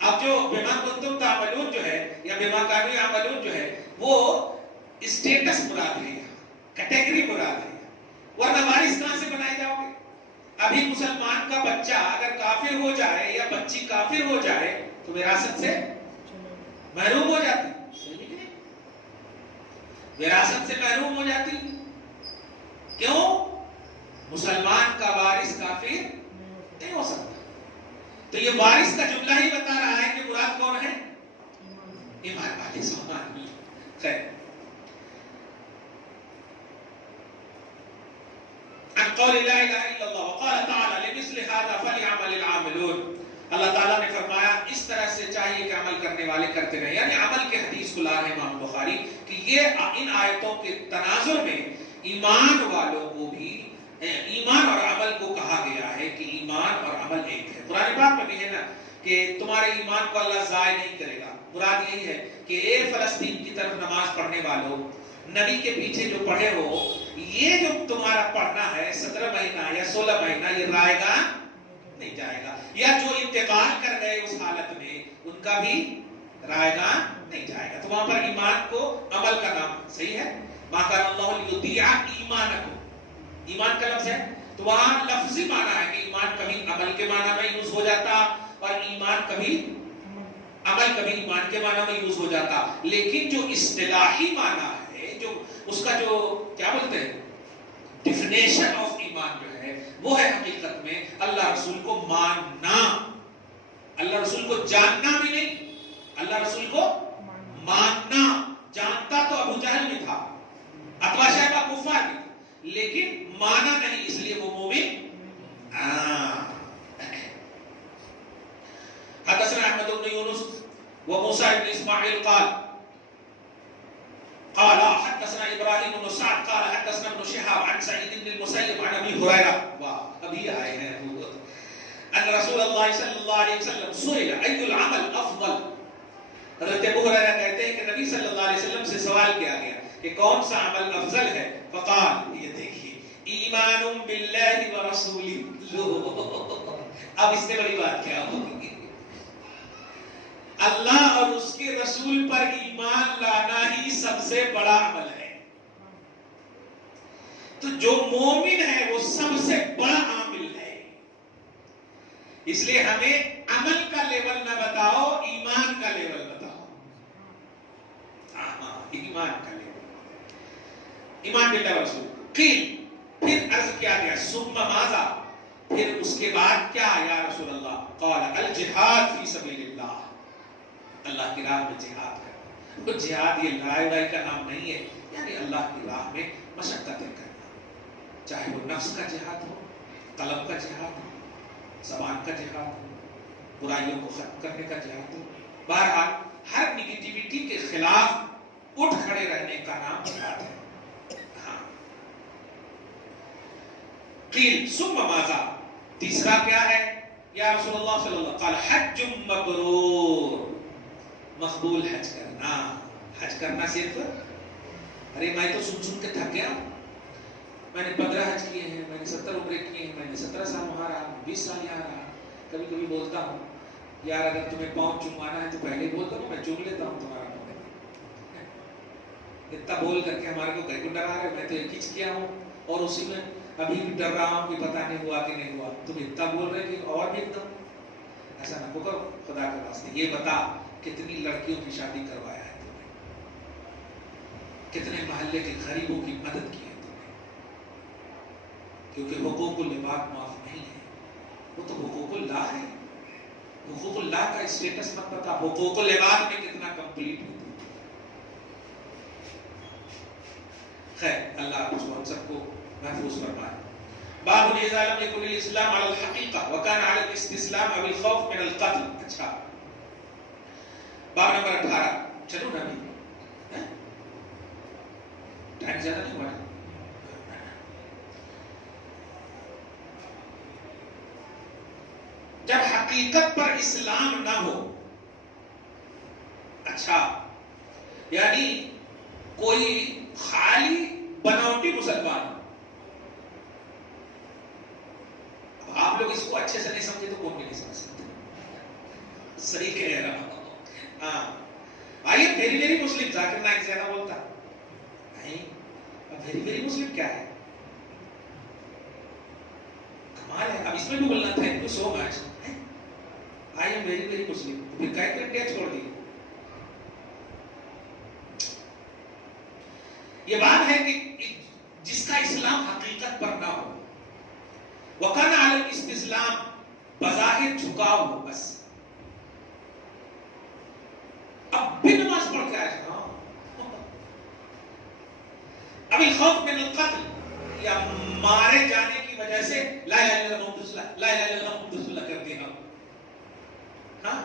اب جو بما کنتم تعملون جو ہے یا بما کانوا یعملون جو ہے وہ اسٹیٹس مراد ہے، کیٹیگری مراد ہے، ورنہ وارث کہاں سے بنائے جاؤ گے؟ ابھی مسلمان کا بچہ اگر کافر ہو جائے یا بچی کافر ہو جائے تو وراثت سے محروم ہو جاتی، وراثت سے محروم ہو جاتی، کیوں؟ مسلمان کا وارث کافر نہیں ہو سکتا۔ تو یہ وارث کا جملہ ہی بتا رہا ہے کہ مراد کون ہے؟ ایمان والے، سبحان اللہ۔ خیر، عن قول لا الہ الا اللہ وقال تعالی لمثل هذا فليعمل العاملون، اللہ تعالیٰ نے فرمایا اس طرح سے چاہیے کہ عمل کرنے والے کرتے رہیں، یعنی عمل کے حدیث کو لا رہے امام بخاری کہ یہ ان آیتوں کے تناظر میں ایمان والوں کو بھی ایمان اور عمل کو کہا گیا ہے کہ ایمان اور عمل ایک ہے۔ قرآن پاک میں بھی ہے نا کہ تمہارے ایمان کو اللہ ضائع نہیں کرے گا، مراد یہی ہے کہ اے فلسطین کی طرف نماز پڑھنے والوں، نبی کے پیچھے جو پڑھے ہو، یہ جو تمہارا پڑھنا ہے 17 مہینہ یا 16 مہینہ، یہ رائے گا نہیں جائے گا، یا جو انتقال کر گئے اس حالت میں ان کا بھی رائے گا نہیں جائے گا۔ تو وہاں پر ایمان کو عمل کا نام صحیح ہے، مَا كَانَ اللَّهُ لِيُضِيعَ إِيمَانَكُمْ، ایمان کا لفظ ہے تو وہاں لفظی معنی ہے کہ ایمان کبھی عمل کے معنی میں یوز ہو جاتا اور ایمان کبھی عمل کبھی ایمان کے معنی میں یوز ہو جاتا، لیکن جو اصطلاحی معنی ہے، جو اس کا جو کیا بولتے ہیں ڈیفینیشن آف ایمان جو ہے وہ ہے حقیقت میں اللہ رسول کو ماننا، اللہ رسول کو جاننا بھی نہیں، اللہ رسول کو ماننا۔ جانتا تو ابو جہل بھی تھا، اتباع شیبہ کفار بھی، لیکن مانا نہیں، اس لیے وہ مومن۔ حدثنا احمد بن یونس وموسى بن اسماعیل قال حدثنا ابراہیم بن سعد قال حدثنا ابن شهاب عن سعید بن المسیب عن ابی ہریرہ۔ واہ، ابھی آئے اللہ صلی اللہ علیہ وسلم سئل ای العمل افضل، حضرت ابو ہریرہ کہتے ہیں کہ نبی صلی اللہ علیہ وسلم سے سوال کیا گیا کہ کون سا عمل افضل ہے، فقال، یہ دیکھیے، ایمان باللہ ورسولہ، اب اس سے بڑی بات کیا ہوگی؟ اللہ اور اس کے رسول پر ایمان لانا ہی سب سے بڑا عمل ہے۔ تو جو مومن ہے وہ سب سے بڑا عامل ہے، اس لیے ہمیں عمل کا لیول نہ بتاؤ، ایمان کا لیول بتاؤ۔ ایمان کا لیول، ایمان باللہ ورسول۔ قیل، پھر عرض کیا گیا، ثم ماذا، پھر اس کے بعد کیا یا رسول اللہ؟ قال الجہاد فی سبیل اللہ، اللہ کی راہ میں جہاد کرنا۔ تو جہاد یہ لڑائی وڑائی کا نام نہیں ہے، یعنی اللہ کی راہ میں مشقتیں کرنا، چاہے وہ نفس کا جہاد ہو، قلب کا جہاد ہو، زبان کا جہاد ہو، برائیوں کو ختم کرنے کا جہاد ہو، بہرحال ہر نگیٹیوٹی کے خلاف اٹھ کھڑے رہنے کا نام جہاد ہے۔ ہاں، قیل ثم ماذا، تیسرا کیا ہے یا رسول اللہ صلی اللہ علیہ وسلم؟ قال حج مبرور، مقبول حج کرنا۔ حج کرنا صرف، ارے میں تو سن کے تھک گیا، میں نے 15 حج کیے ہیں، میں نے 70 عمرے کیے ہیں، میں نے 17 سال وہاں رہا، 20 سال یہاں رہا۔ کبھی کبھی بولتا ہوں یار اگر تمہیں پاؤں چومانا ہے تو پہلے بولتا ہوں، میں چوم لیتا ہوں تمہارا پاؤں۔ اتنا بول کر کے ہمارے کو کہیں کو ڈرا رہے، میں تو ایک ہی کیا ہوں اور اسی میں ابھی بھی ڈر رہا ہوں کہ پتہ نہیں ہوا کہ نہیں ہوا، تم اتنا بول رہے کہ اور بھی اتنا۔ ایسا نہ کرو خدا کے واسطے، یہ بتا کتنی لڑکیوں کی شادی کروایا ہے تم نے، کتنے محلے کے غریبوں کی مدد کی ہے تم نے، کیونکہ حقوق العباد معاف نہیں ہے، وہ تو حقوق اللہ ہے۔ حقوق اللہ کا اسٹیٹس مت بتا، حقوق العباد میں کتنا کمپلیٹ ہے۔ خیر، اللہ ہم سب کو محفوظ فرمائے۔ باب اذا لم يكن الاسلام على الحقيقه وكان على الاستسلام او الخوف من القتل۔ اچھا، باب نمبر 18، چلو نا ابھی ٹائم زیادہ نہیں ہوا۔ جب حقیقت پر اسلام نہ ہو، اچھا یعنی کوئی خالی بناوٹی مسلمان، آپ لوگ اس کو اچھے سے نہیں سمجھے تو کون بھی نہیں سمجھ سکتے، صحیح کہہ رہا ہوں۔ ہاں، آئیے ویری ویری مسلم، ذاکر نائک زیادہ بولتا نہیں، اب ویری ویری مسلم کیا ہے؟ کمال ہے، اب اس میں بھی بولنا تھا ان کو سو مچ، آئی ایم ویری ویری مسلم، پھر کہہ کر انڈیا چھوڑ دی۔ یہ بات ہے کہ جس کا اسلام حقیقت پر نہ ہو، وَكَانَ عَلَى الْإِسْتِسْلَامِ، بظاہر جھکاؤ ہو بس، اب بھی نماز پڑھ کے آئے، اب الخوف من القتل، یا مارے جانے کی وجہ سے لا الہ الا اللہ محمد رسول اللہ، لا الہ الا اللہ محمد رسول اللہ کر دیا۔ ہاں،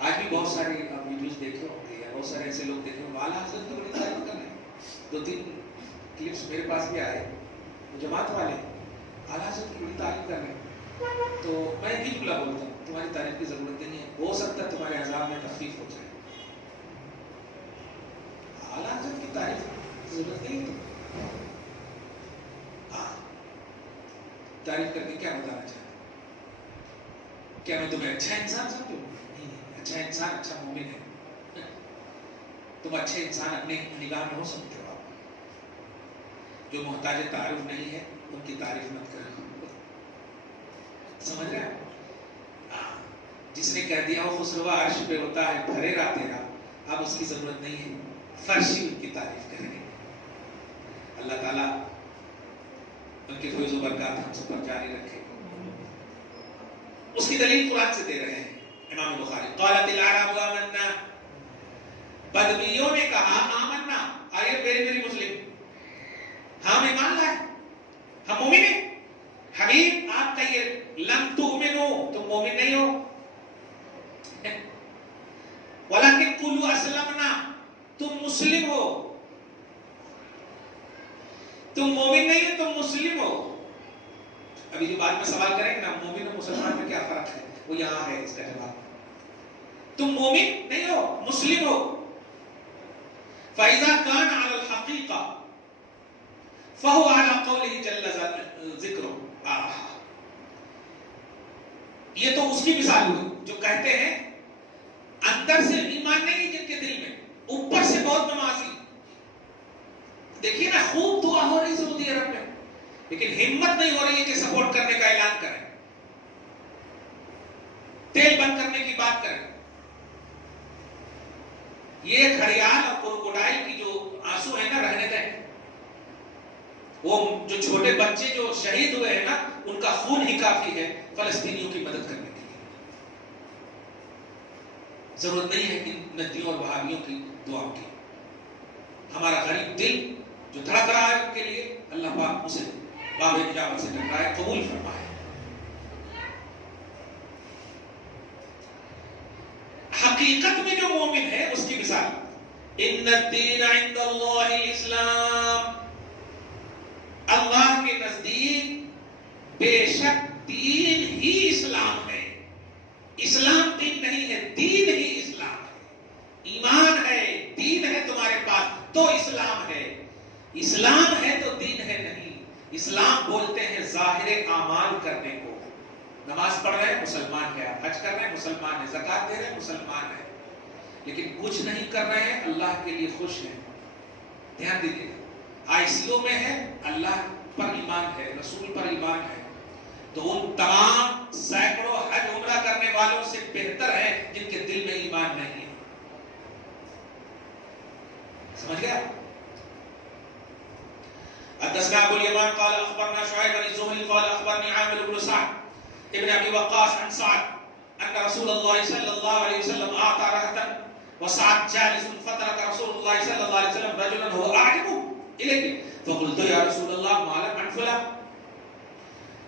آج بھی بہت سارے ویڈیوز دیکھے ہوں گے، یا بہت سارے ایسے لوگ دیکھے ہوں گے، اعلیٰ حضرت کو بڑی تعریف کر رہے ہیں۔ 2-3 کلپس میرے پاس بھی آئے، جماعت والے اعلیٰ حضرت کی بڑی تعریف کر رہے ہیں، تو میں ایک ہی جملہ بولتا ہوں، تمہاری تعریف کی ضرورت نہیں ہے، ہو سکتا ہے تمہارے عذاب میں تخفیف ہو جائے۔ اعلیٰ حضرت کی تعریف کی ضرورت نہیں ہے، ہاں، تعریف کر کے کیا بتانا چاہتے؟ کیا میں تمہیں اچھا انسان سمجھوں؟ نہیں، اچھا انسان اچھا مومن ہے، تم اچھے انسان اپنے نگاہ میں ہو سکتے ہو، جو محتاج تعارف نہیں ہے ان کی تعریف مت کرو، سمجھ رہے ہیں؟ جس نے کہہ دیا وہ خسروا عرش پہ ہوتا ہے بھرے رہا تیرا، اب اس کی ضرورت نہیں ہے، فرشی ان کی تعریف کریں گے۔ اللہ تعالیٰ ان کے فیض و برکات ہم سب پر جاری رکھے۔ اس کی دلیل قرآن سے دے رہے ہیں امام بخاری، قالت الاعراب آمنا، بدویوں نے کہا آمنا، آئیے ویری ویری مسلم، ہم ایمان لائے، ہم مومن ہیں۔ حبیب آپ کہیے لم تؤمنو، تم مومن نہیں ہو، ولکن قولوا اسلمنا، تم مسلم ہو، تم مومن نہیں ہو، تم مسلم ہو۔ ابھی جو بعد میں سوال کریں گے نا مومن اور مسلمان میں کیا فرق ہے، وہ یہاں ہے اس کا جواب. تم مومن نہیں ہو، مسلم ہو. فَإِذَا كَانَ عَلَى الْحَقِيقَةِ فَهُوَ عَلَى قَوْلِهِ جَلَّ ذِكْرُهُ. یہ تو اس کی مثال ہوئی جو کہتے ہیں اندر سے ایمان نہیں جن کے دل میں، اوپر سے بہت نمازی. دیکھیے نا خوب دعا ہو رہی سعودی عرب میں، لیکن ہمت نہیں ہو رہی ہے کہ سپورٹ کرنے کا اعلان کریں، تیل بند کرنے کی بات کریں. یہ گھڑیال اور کروکوڈائل کی جو آنسو ہے نا رہنے دیں. وہ جو چھوٹے بچے جو شہید ہوئے ہیں نا ان کا خون ہی کافی ہے فلسطینیوں کی مدد کرنے کے لیے. ضرورت نہیں ہے کہ ندیوں اور وہابیوں کی دعاؤں کی. ہمارا غریب دل جو دھڑک رہا ہے ان کے لیے اللہ پاک اسے باب اجابت سے ٹکرائے، قبول فرمائے. حقیقت میں جو مومن ہے اس کی مثال ان الدین عند اللہ الاسلام. اللہ کے نزدیک بے شک دین ہی اسلام ہے. اسلام دین نہیں ہے، دین ہی اسلام ہے. ایمان ہے، دین ہے تمہارے پاس تو اسلام ہے. اسلام ہے تو دین ہے نہیں. اسلام بولتے ہیں ظاہر اعمال کرنے کو. نماز پڑھ رہے ہیں مسلمان ہے، حج کر رہے ہیں مسلمان ہے، زکات دے رہے ہیں مسلمان ہے، لیکن کچھ نہیں کر رہے ہیں اللہ کے لیے خوش ہیں. دھیان دیجیے، آئی سی او میں ہے اللہ پر ایمان ہے، رسول پر ایمان ہے، تو ان تمام سینکڑوں حج عمرہ کرنے والوں سے بہتر ہے جن کے دل میں ایمان نہیں ہے. سمجھ گیا؟ حدثنا ابو اليمان قال اخبرنا شعيب بن الزهري قال اخبرني عامر بن سعد ابن ابي وقاص عن سعد ان رسول الله صلى الله عليه وسلم اعطى رهطا وسعد جالس فترك رسول الله صلى الله عليه وسلم رجلا هو اعجب اليه فقلت يا رسول الله ما لك عن فلان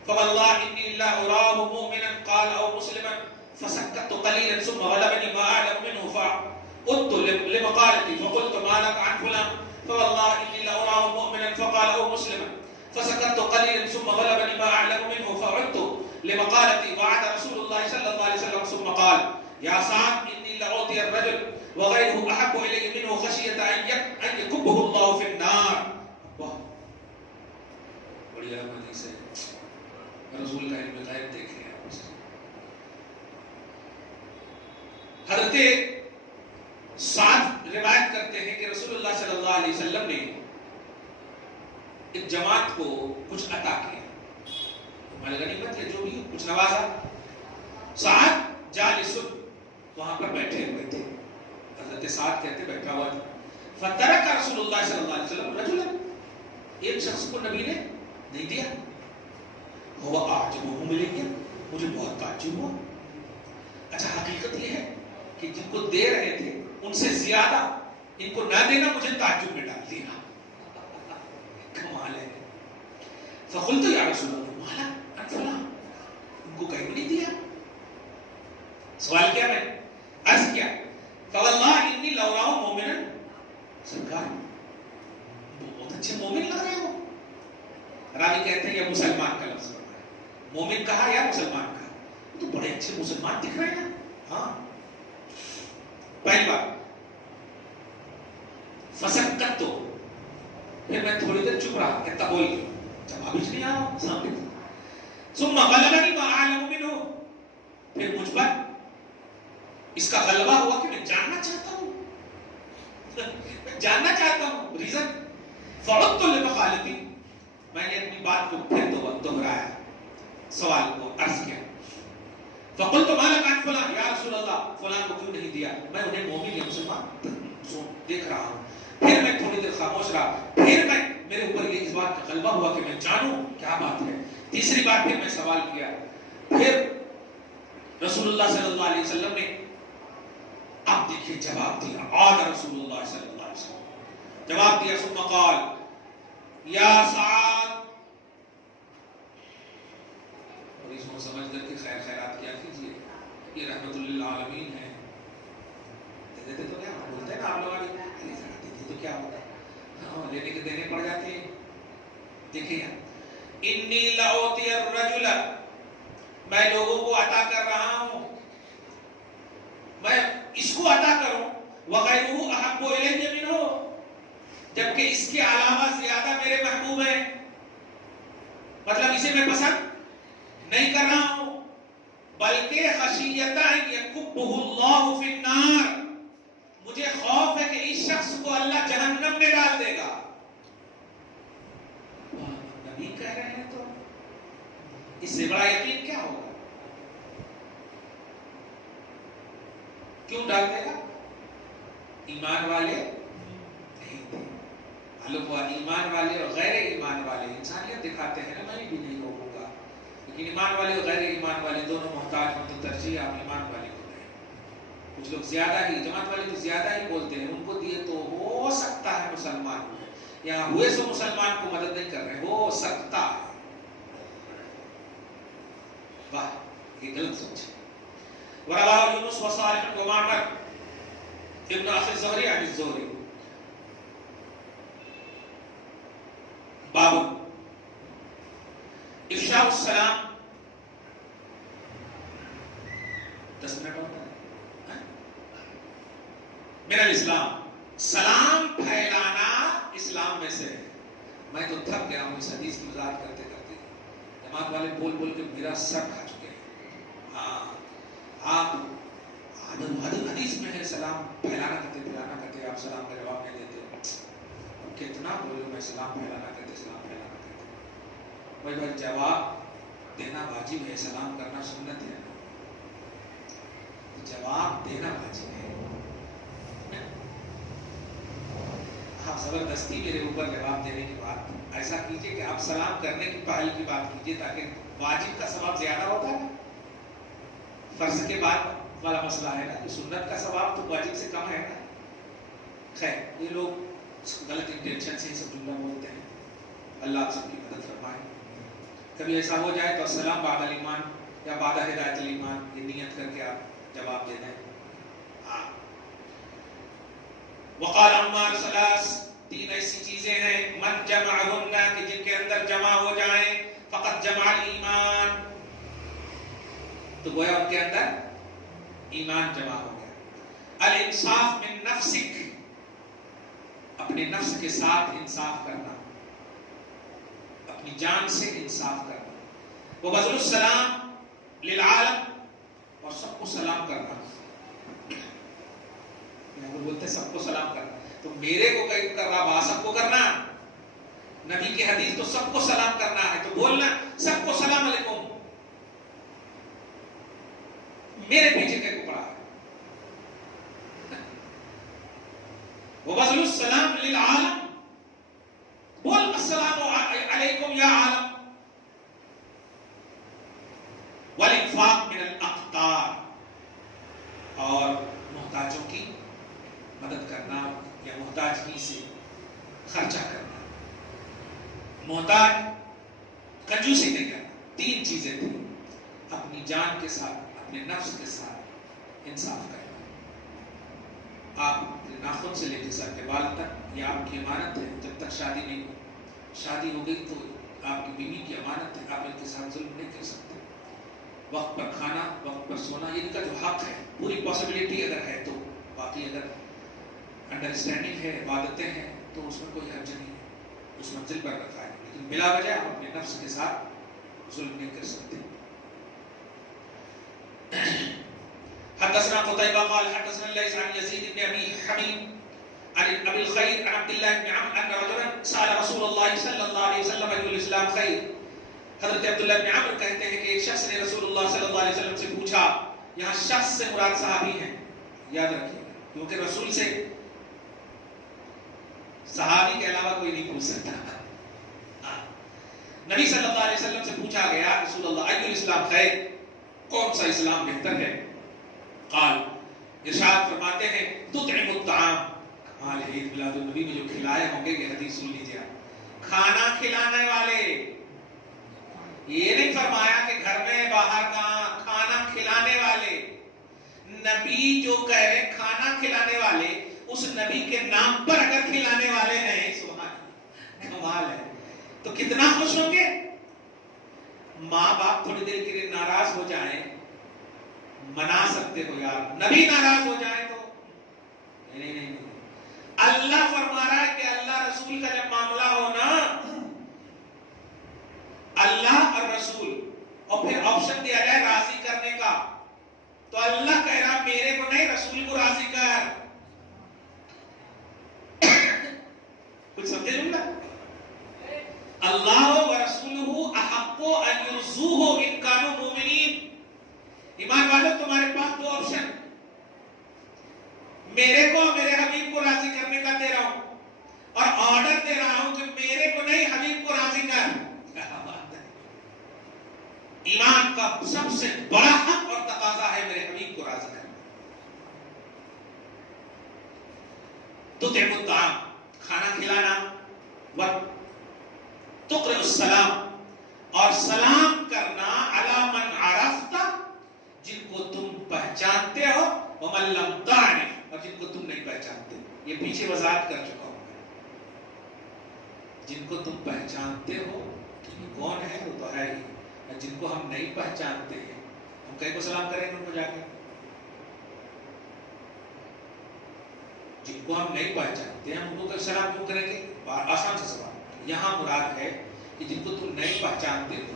فوالله اني لا اراه مؤمنا قال او مسلما فسكت قليلا ثم غلبني ما اعلم منه فقلت لمقالتي فقلت ما لك عن فلان فوالله اني لا اراه مؤمنا فقال او مسلما فسكت قليلا ثم غلبني ما اعلم منه فعدت لمقالتي وعد رسول الله صلى الله عليه وسلم ثم قال يا سعد اني لاعطي الرجل وغيره احب الي منه خشيه ان يكبه الله في النار. بڑی رحمت سے رسول کا علم غیب دیکھ رہے ہیں. حضرت سعد روایت کرتے ہیں کہ رسول اللہ صلی اللہ علیہ وسلم نے ایک جماعت کو کچھ عطا کیا، مال غنیمت یا جو بھی کچھ نوازا. سعد جالس وہاں پر بیٹھے ہوئے تھے. حضرت سعد کہتے بیٹھا ہوا تھا. فترک رسول اللہ صلی اللہ علیہ وسلم رجلا، ایک شخص کو نبی نے نہیں دیا. وہ اعجبہ ملے گیا، مجھے بہت تعجب ہوا. اچھا حقیقت یہ ہے کہ جن کو دے رہے تھے ان سے زیادہ ان کو نہ دینا مجھے تعجب میں ڈال دیا. کمال ہے. فقلت یا رسول اللہ مالا انفلا، ان کو کہیں نہیں دیا. سوال کیا میں عرض کیا فواللہ انی لوراہ مومنا، سرکار بہت اچھے مومن لگ رہے ہو. راوی کہتے ہیں یہ مسلمان کا لفظ بنا ہے. مومن کہا یا مسلمان کہا، تو بڑے اچھے مسلمان دکھ رہے ہیں. ہاں پہلی بات فسکت، تو پھر میں تھوڑی دیر چپ رہا، کہتا بول گیا جواب ہی نہیں آیا سامنے. ثم غلبنی ما اعلم منه، پھر مجھ پر اس کا غلبہ ہوا کہ میں جاننا چاہتا ہوں، میں جاننا چاہتا ہوں ریزن. فعدت لمقالتی، میں نے اپنی بات کو پھر دوہرایا، سوال کو عرض کیا. فقلت ما لك عن فلان، یا رسول اللہ فلان کو کیوں نہیں دیا، میں انہیں مومن یا مسلمان دیکھ رہا ہوں. پھر میں تھوڑی دیر خاموش رہا، پھر میں میرے اوپر یہ اس بات کا غلبہ ہوا کہ میں جانوں کیا بات ہے. تیسری بار پھر میں سوال کیا، پھر رسول اللہ صلی اللہ علیہ وسلم نے اب دیکھیے جواب دیا. عاد رسول اللہ صلی اللہ علیہ وسلم جواب دیا. ثم قال یا سعد، اور اس کو سمجھ کر کے خیر خیرات کیا کیجیے، یہ رحمت للعالمین ہے. دے دیتے تو کیا بولتے ہیں نا آپ لوگ آگے دیتے تو کیا ہوتا ہے، ہاں لینے کے دینے پڑ جاتے ہیں. دیکھیں انی لأوتی الرجل، میں لوگوں کو عطا کر رہا ہوں، میں اس کو عطا کروں، وغیرہ احب الیہ منہ، جبکہ اس کے علاوہ زیادہ میرے محبوب ہیں، مطلب اسے میں پسند نہیں کر رہا ہوں، بلکہ خشیۃ ان یکبہ اللہ فی النار، مجھے خوف ہے کہ اس شخص کو اللہ جہنم میں ڈال دے گا۔ نبی کہہ رہے ہیں تو اس سے بڑا یقین کیا ہوگا؟ کیوں ڈال دے گا؟ ایمان والے نہیں تھے، معلوم ہوا ایمان والے اور غیر ایمان والے انسانیت دکھاتے ہیں نا، میں بھی نہیں روکوں گا، لیکن ایمان والے اور غیر ایمان والے دونوں محتاج ہوں تو ترجیح آپ ایمان والے کو دیں۔ کچھ لوگ زیادہ ہی، جماعت والے تو زیادہ ہی بولتے ہیں، ان کو دیے تو ہو سکتا ہے مسلمان ہوئے، یہاں ہوئے سو مسلمان کو مدد نہیں کر رہے، ہو سکتا ہے۔ واہ، یہ غلط سوچ ہے۔ وَرَوَاهُ يُونُسُ وَصَالِحٌ وَمَعْمَرٌ ابن اخی الزہری عن الزہری۔ باب افشاء السلام، 10 منٹ ہوتا ہے من الاسلام، سلام پھیلانا اسلام میں سے ہے۔ میں تو تھک گیا ہوں اس حدیث کی وضاحت کرتے کرتے، جماعت والے بول بول کے میرا سر کھا چکے ہیں۔ ہاں، آپ حدیث میں ہے سلام پھیلانا کرتے، آپ سلام کا جواب نہیں دیتے، کتنا بولو میں سلام پھیلانا کرتے۔ بھائی جواب دینا واجب ہے، سلام کرنا سنت ہے، جواب دینا واجب ہے۔ آپ زبردستی میرے اوپر جواب دینے کی بات ایسا کیجئے کہ آپ سلام کرنے کی پہل کی بات کیجئے، تاکہ واجب کا ثواب زیادہ ہوتا ہے، فرض کے بعد والا مسئلہ ہے نا، کہ سنت کا ثواب تو واجب سے کم ہے نا۔ خیر، یہ لوگ غلط انٹینشن سے سب جملہ بولتے ہیں، اللہ آپ سب کی مدد فرمائے۔ کبھی ایسا ہو جائے تو السلام بعد الایمان یا بعد ہدایت الایمان، یہ نیت کر کے آپ جواب دے دیں۔ وقال عمار ثلاث، 3 ایسی چیزیں ہیں، من جمعہن، کہ جن کے اندر جمع ہو جائیں، فقط جمع الایمان، تو گویا ان کے اندر ایمان جمع ہو گیا۔ الانصاف من نفسک، اپنے نفس کے ساتھ انصاف کرنا، اپنی جان سے انصاف کرنا۔ وبذل السلام للعالم، اور سب کو سلام کرنا۔ بولتے سب کو سلام کرنا، تو میرے کو کر رہا سب کو کرنا، نبی کی حدیث تو سب کو سلام کرنا ہے، تو بولنا سب کو سلام علیکم، میرے پیچھے کیا کو پڑا ہے؟ وبذل السلام للعالم، بول السلام علیکم یا عالم۔ والانفاق من الاقطار، اور محتاجوں کی مدد کرنا یا محتاجگی سے خرچہ کرنا، محتاج کنجوسی نہیں کرنا۔ 3 چیزیں تھیں، اپنی جان کے ساتھ، اپنے نفس کے ساتھ انصاف کرنا۔ آپ ناخن سے لے کے سر کے بال تک یہ آپ کی امانت ہے، جب تک شادی نہیں ہو، شادی ہو گئی تو آپ کی بیوی کی امانت ہے، آپ ان کے ساتھ ظلم نہیں کر سکتے۔ وقت پر کھانا، وقت پر سونا، یہ ان کا جو حق ہے، پوری پاسبلٹی اگر ہے تو، باقی اگر انڈرسٹینڈنگ ہے، عبادتیں ہیں، تو اس میں کوئی حرج نہیں ہے، اس منزل پر رکھا ہے، لیکن بلا وجہ آپ اپنے نفس کے ساتھ ظلم نہیں کر سکتے۔ حدثنا قتيبة قال حدثنا الليث عن يزيد بن ابي حبيب عن ابي الخير عن عبد الله بن عمرو ان رجلا سأل رسول الله صلى الله عليه وسلم اي الاسلام خير۔ حضرت عبداللہ بن عمرو کہتے ہیں کہ ایک شخص نے رسول اللہ صلی اللہ علیہ وسلم سے پوچھا، یہاں شخص سے مراد صحابی ہیں، یاد رکھیے، کیونکہ رسول سے صحابی کے علاوہ کوئی نہیں پوچھ سکتا۔ نبی صلی اللہ علیہ وسلم سے پوچھا گیا، رسول اللہ ای الاسلام خیر، کون سا اسلام بہتر ہے؟ قال، ارشاد فرماتے ہیں، تطعم الطعام، کمال ہے، عید میلاد النبی میں جو کھلائے ہوں گے، یہ حدیث سن لیجیے آپ، کھانا کھلانے والے، یہ نہیں فرمایا کہ گھر میں باہر کہاں، کھانا کھلانے والے۔ نبی جو کہہ رہے کھانا کھلانے والے، اس نبی کے نام پر اگر کھلانے والے ہیں، سبحان اللہ، کمال ہے، تو کتنا خوش ہوں گے۔ ماں باپ تھوڑی دیر کے لیے ناراض ہو جائیں منا سکتے ہو یار، نبی ناراض ہو جائے تو نہیں نہیں نہیں۔ اللہ فرما رہا ہے کہ اللہ رسول کا جب معاملہ ہو نا، اللہ اور رسول، اور پھر آپشن دیا جائے راضی کرنے کا، تو اللہ کہہ رہا میرے کو نہیں رسول کو راضی کر۔ کچھ سمجھے جملہ؟ اللہ و رسولہ احق ان یرضوہ ان کانوا مومنین۔ ایمان والو تمہارے پاس دو آپشن، میرے کو میرے حبیب کو راضی کرنے کا دے رہا ہوں، اور آرڈر دے رہا ہوں کہ میرے کو نہیں حبیب کو راضی کر۔ ایمان کا سب سے بڑا حق اور تقاضا ہے میرے حبیب کو راضی کرنا۔ تطعم الطعام، کھانا کھلانا، وتقرئ السلام، اور سلام کرنا، علی من عرفت، جن کو تم پہچانتے ہو، ومن لم تعرف، اور جن کو تم نہیں پہچانتے۔ یہ پیچھے وضاحت کر چکا ہوں میں، جن کو تم پہچانتے ہو کہ کون ہے وہ تو ہے ہی، اور جن کو ہم نہیں پہچانتے ہیں ہم کہیں کو سلام کریں گے ان کو جا کے؟ جن کو ہم نہیں پہچانتے ہیں ہم ان کو سلام کیوں کریں گے؟ آسان سے سوال۔ یہاں مراد ہے کہ جن کو تم نہیں پہچانتے ہو،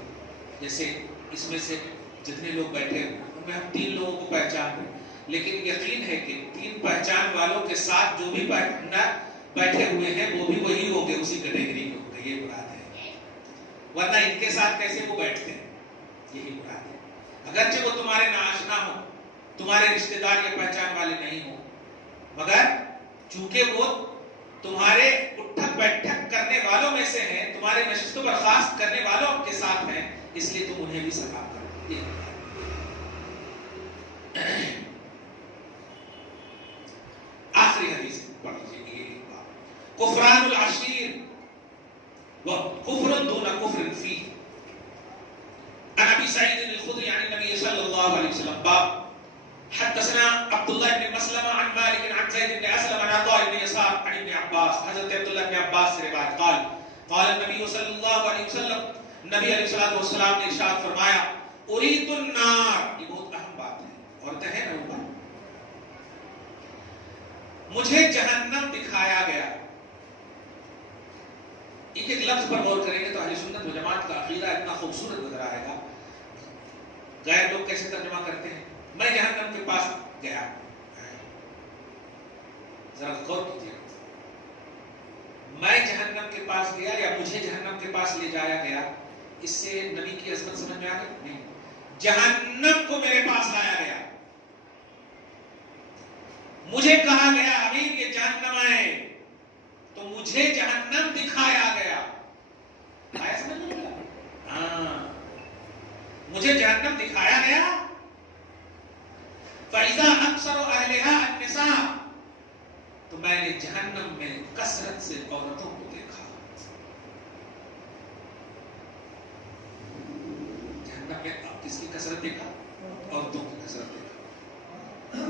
جیسے اس میں سے جتنے لوگ بیٹھے ہیں ان میں ہم 3 لوگوں کو پہچانتے ہیں، لیکن یقین ہے کہ 3 پہچان والوں کے ساتھ جو بھی بیٹھے ہوئے ہیں وہ بھی وہی ہوں گے، اسی کیٹیگری کے ہوں گے، یہ مراد ہے۔ ورنہ ان کے ساتھ کیسے وہ بیٹھتے ہیں، یہی مراد ہے۔ اگرچہ وہ تمہارے ناآشنا ہو، تمہارے رشتہ دار یا پہچان والے نہیں ہوں، مگر چونکہ وہ تمہارے اٹھک بیٹھک کرنے والوں میں سے ہیں، تمہارے نشست و برخاست کرنے والوں کے ساتھ ہیں، اس لیے تم انہیں بھی سلام کرو۔ آخری حدیث پڑھ لیجیے، یہ بات کفران العشیر وکفر دون کفر فی۔ عن ابی سعید الخدری عن النبی صلی اللہ علیہ وسلم باب حدثنا عبد الله بن مسلمة عن مالك عن زيد بن أسلم عن عطاء بن يسار عن ابن عباس، حضرت عبداللہ بن عباس سے روایت، قال قال النبي صلی اللہ علیہ وسلم، نبی علیہ الصلوۃ والسلام نے ارشاد فرمایا، اريد النار، یہ بہت اہم بات ہے، اور ہے نا اوپر، مجھے جہنم دکھایا گیا۔ ایک لفظ پر غور کریں گے تو اہل سنت و جماعت کا عقیدہ اتنا خوبصورت نظر آئے گا۔ غیر لوگ کیسے ترجمہ کرتے ہیں، میں جہنم کے پاس گیا، ذرا غور کیجیے، میں جہنم کے پاس گیا یا مجھے جہنم کے پاس لے جایا گیا، اس سے نبی کی عظمت سمجھ میں آ گئی؟ نہیں، جہنم کو میرے پاس لایا گیا، مجھے کہا گیا حبیب یہ جہنم ہے، تو مجھے جہنم دکھایا گیا۔ آیا سمجھ میں آیا؟ ہاں، مجھے جہنم دکھایا گیا۔ فَإِذَا أَكْثَرُ أَهْلِهَا النِّسَاء، تو میں نے جہنم میں کثرت سے عورتوں کو دیکھا۔ جہنم میں آپ کس کی کثرت دیکھا؟ عورتوں کی کثرت دیکھا۔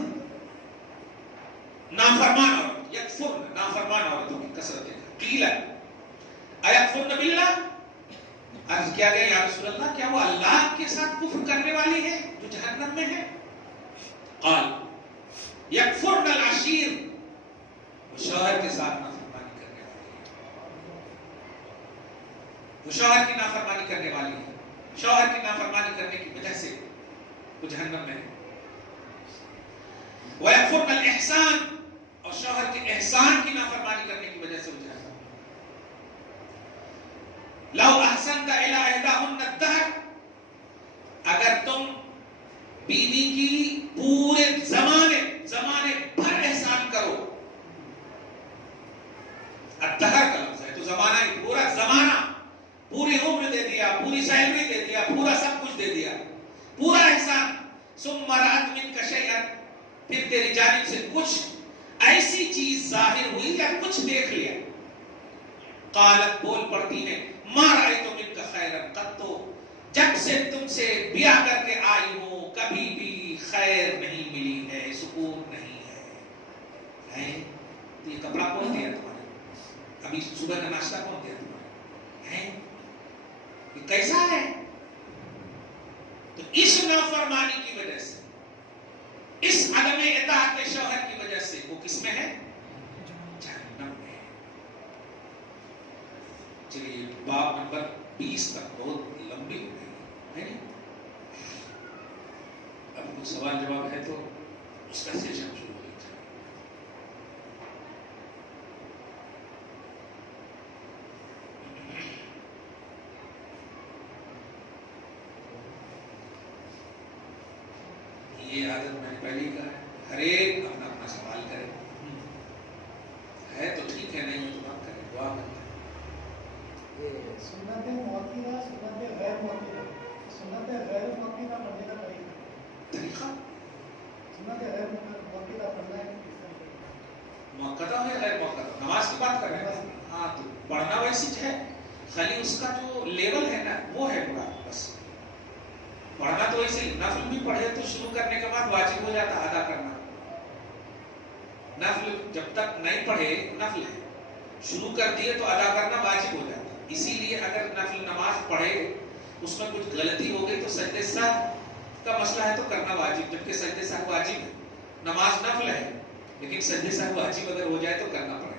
نافرمان عورت، یکفرن، نافرمان عورتوں کی کثرت دیکھا۔ قیل ایکفرن باللہ، عرض کیا گیا یا رسول اللہ کیا وہ اللہ کے ساتھ کفر کرنے والی ہے جو جہنم میں ہے؟ قال یکفرن العشیر، وہ شوہر کے ساتھ نافرمانی کرنے والی ہے، وہ شوہر کی نافرمانی کرنے والی ہے، شوہر کی نافرمانی کرنے کی وجہ سے وہ جہنم میں ہے۔ وَيَكْفُرْنَ الْإِحْسَانِ، اور شوہر کے احسان کی نافرمانی کرنے کی وجہ سے وہ جہنم میں۔ لَوْ أَحْسَنْتَ إِلَىٰ إِحْدَاهُنَّ الدَّهْرَ، اگر تم بیوی کی پورے زمانے بھر احسان کرو، الدہر کا لفظ ہے تو زمانہ، پورا زمانہ، پوری عمر دے دیا، پوری سیلری دے دیا، پورا سب کچھ دے دیا، پورا احسان، ثم رأت منک شیئا، پھر تیری جانب سے کچھ ایسی چیز ظاہر ہوئی یا کچھ دیکھ لیا، قالت، بول پڑتی ہے، ما رأیت منک خیرا قط، جب سے تم سے بیاہ کر کے آئی ہوں کبھی بھی خیر نہیں ملی ہے، سکون نہیں ہے۔ تو یہ کپڑا کون دیا تمہارے؟ ابھی صبح کا ناشتہ کون دیا تمہارے؟ یہ کیسا ہے؟ اس نافرمانی کی وجہ سے، اس عدم اطاعت شوہر کی وجہ سے وہ کس میں ہے؟ جہنم میں ہے۔ چلیے باب نمبر 20 تک بہت لمبی ہو گئی ہے، اب کچھ سوال جواب ہے تو اس کا سیشن شروع ہو جائے۔ یہ عادت میں نے پہلے ہی کہا ہے، ہر ایک اپنا اپنا سوال کرے، ہے تو ٹھیک ہے، نہیں تو بات کریں، دعا کرتے ہیں۔ سنت مؤکدہ، سنت غیر مؤکدہ، سنت غیر مؤکدہ پڑھنے کا طریقہ سنت غیر مؤکدہ پڑھنا ہے، مؤکدہ ہے غیر مؤکدہ، نماز کی بات کر رہے ہیں، ہاں تو پڑھنا ویسی ہے، خالی اس کا جو لیول ہے نا وہ ہے بڑا، بس پڑھنا تو ویسے ہی، نفل بھی پڑھے تو شروع کرنے کے بعد واجب ہو جاتا ادا کرنا، نفل جب تک نہیں پڑھے نفل ہے، شروع کر دیے تو ادا کرنا واجب ہو جاتا، اسی لیے اگر نفل نماز پڑھے اس میں کچھ غلطی ہو گئی تو سجدے سہو کا مسئلہ ہے تو کرنا واجب، جبکہ سجدے سہو واجب ہے، نماز نفل ہے لیکن سجدے سہو واجب اگر ہو جائے تو کرنا پڑے۔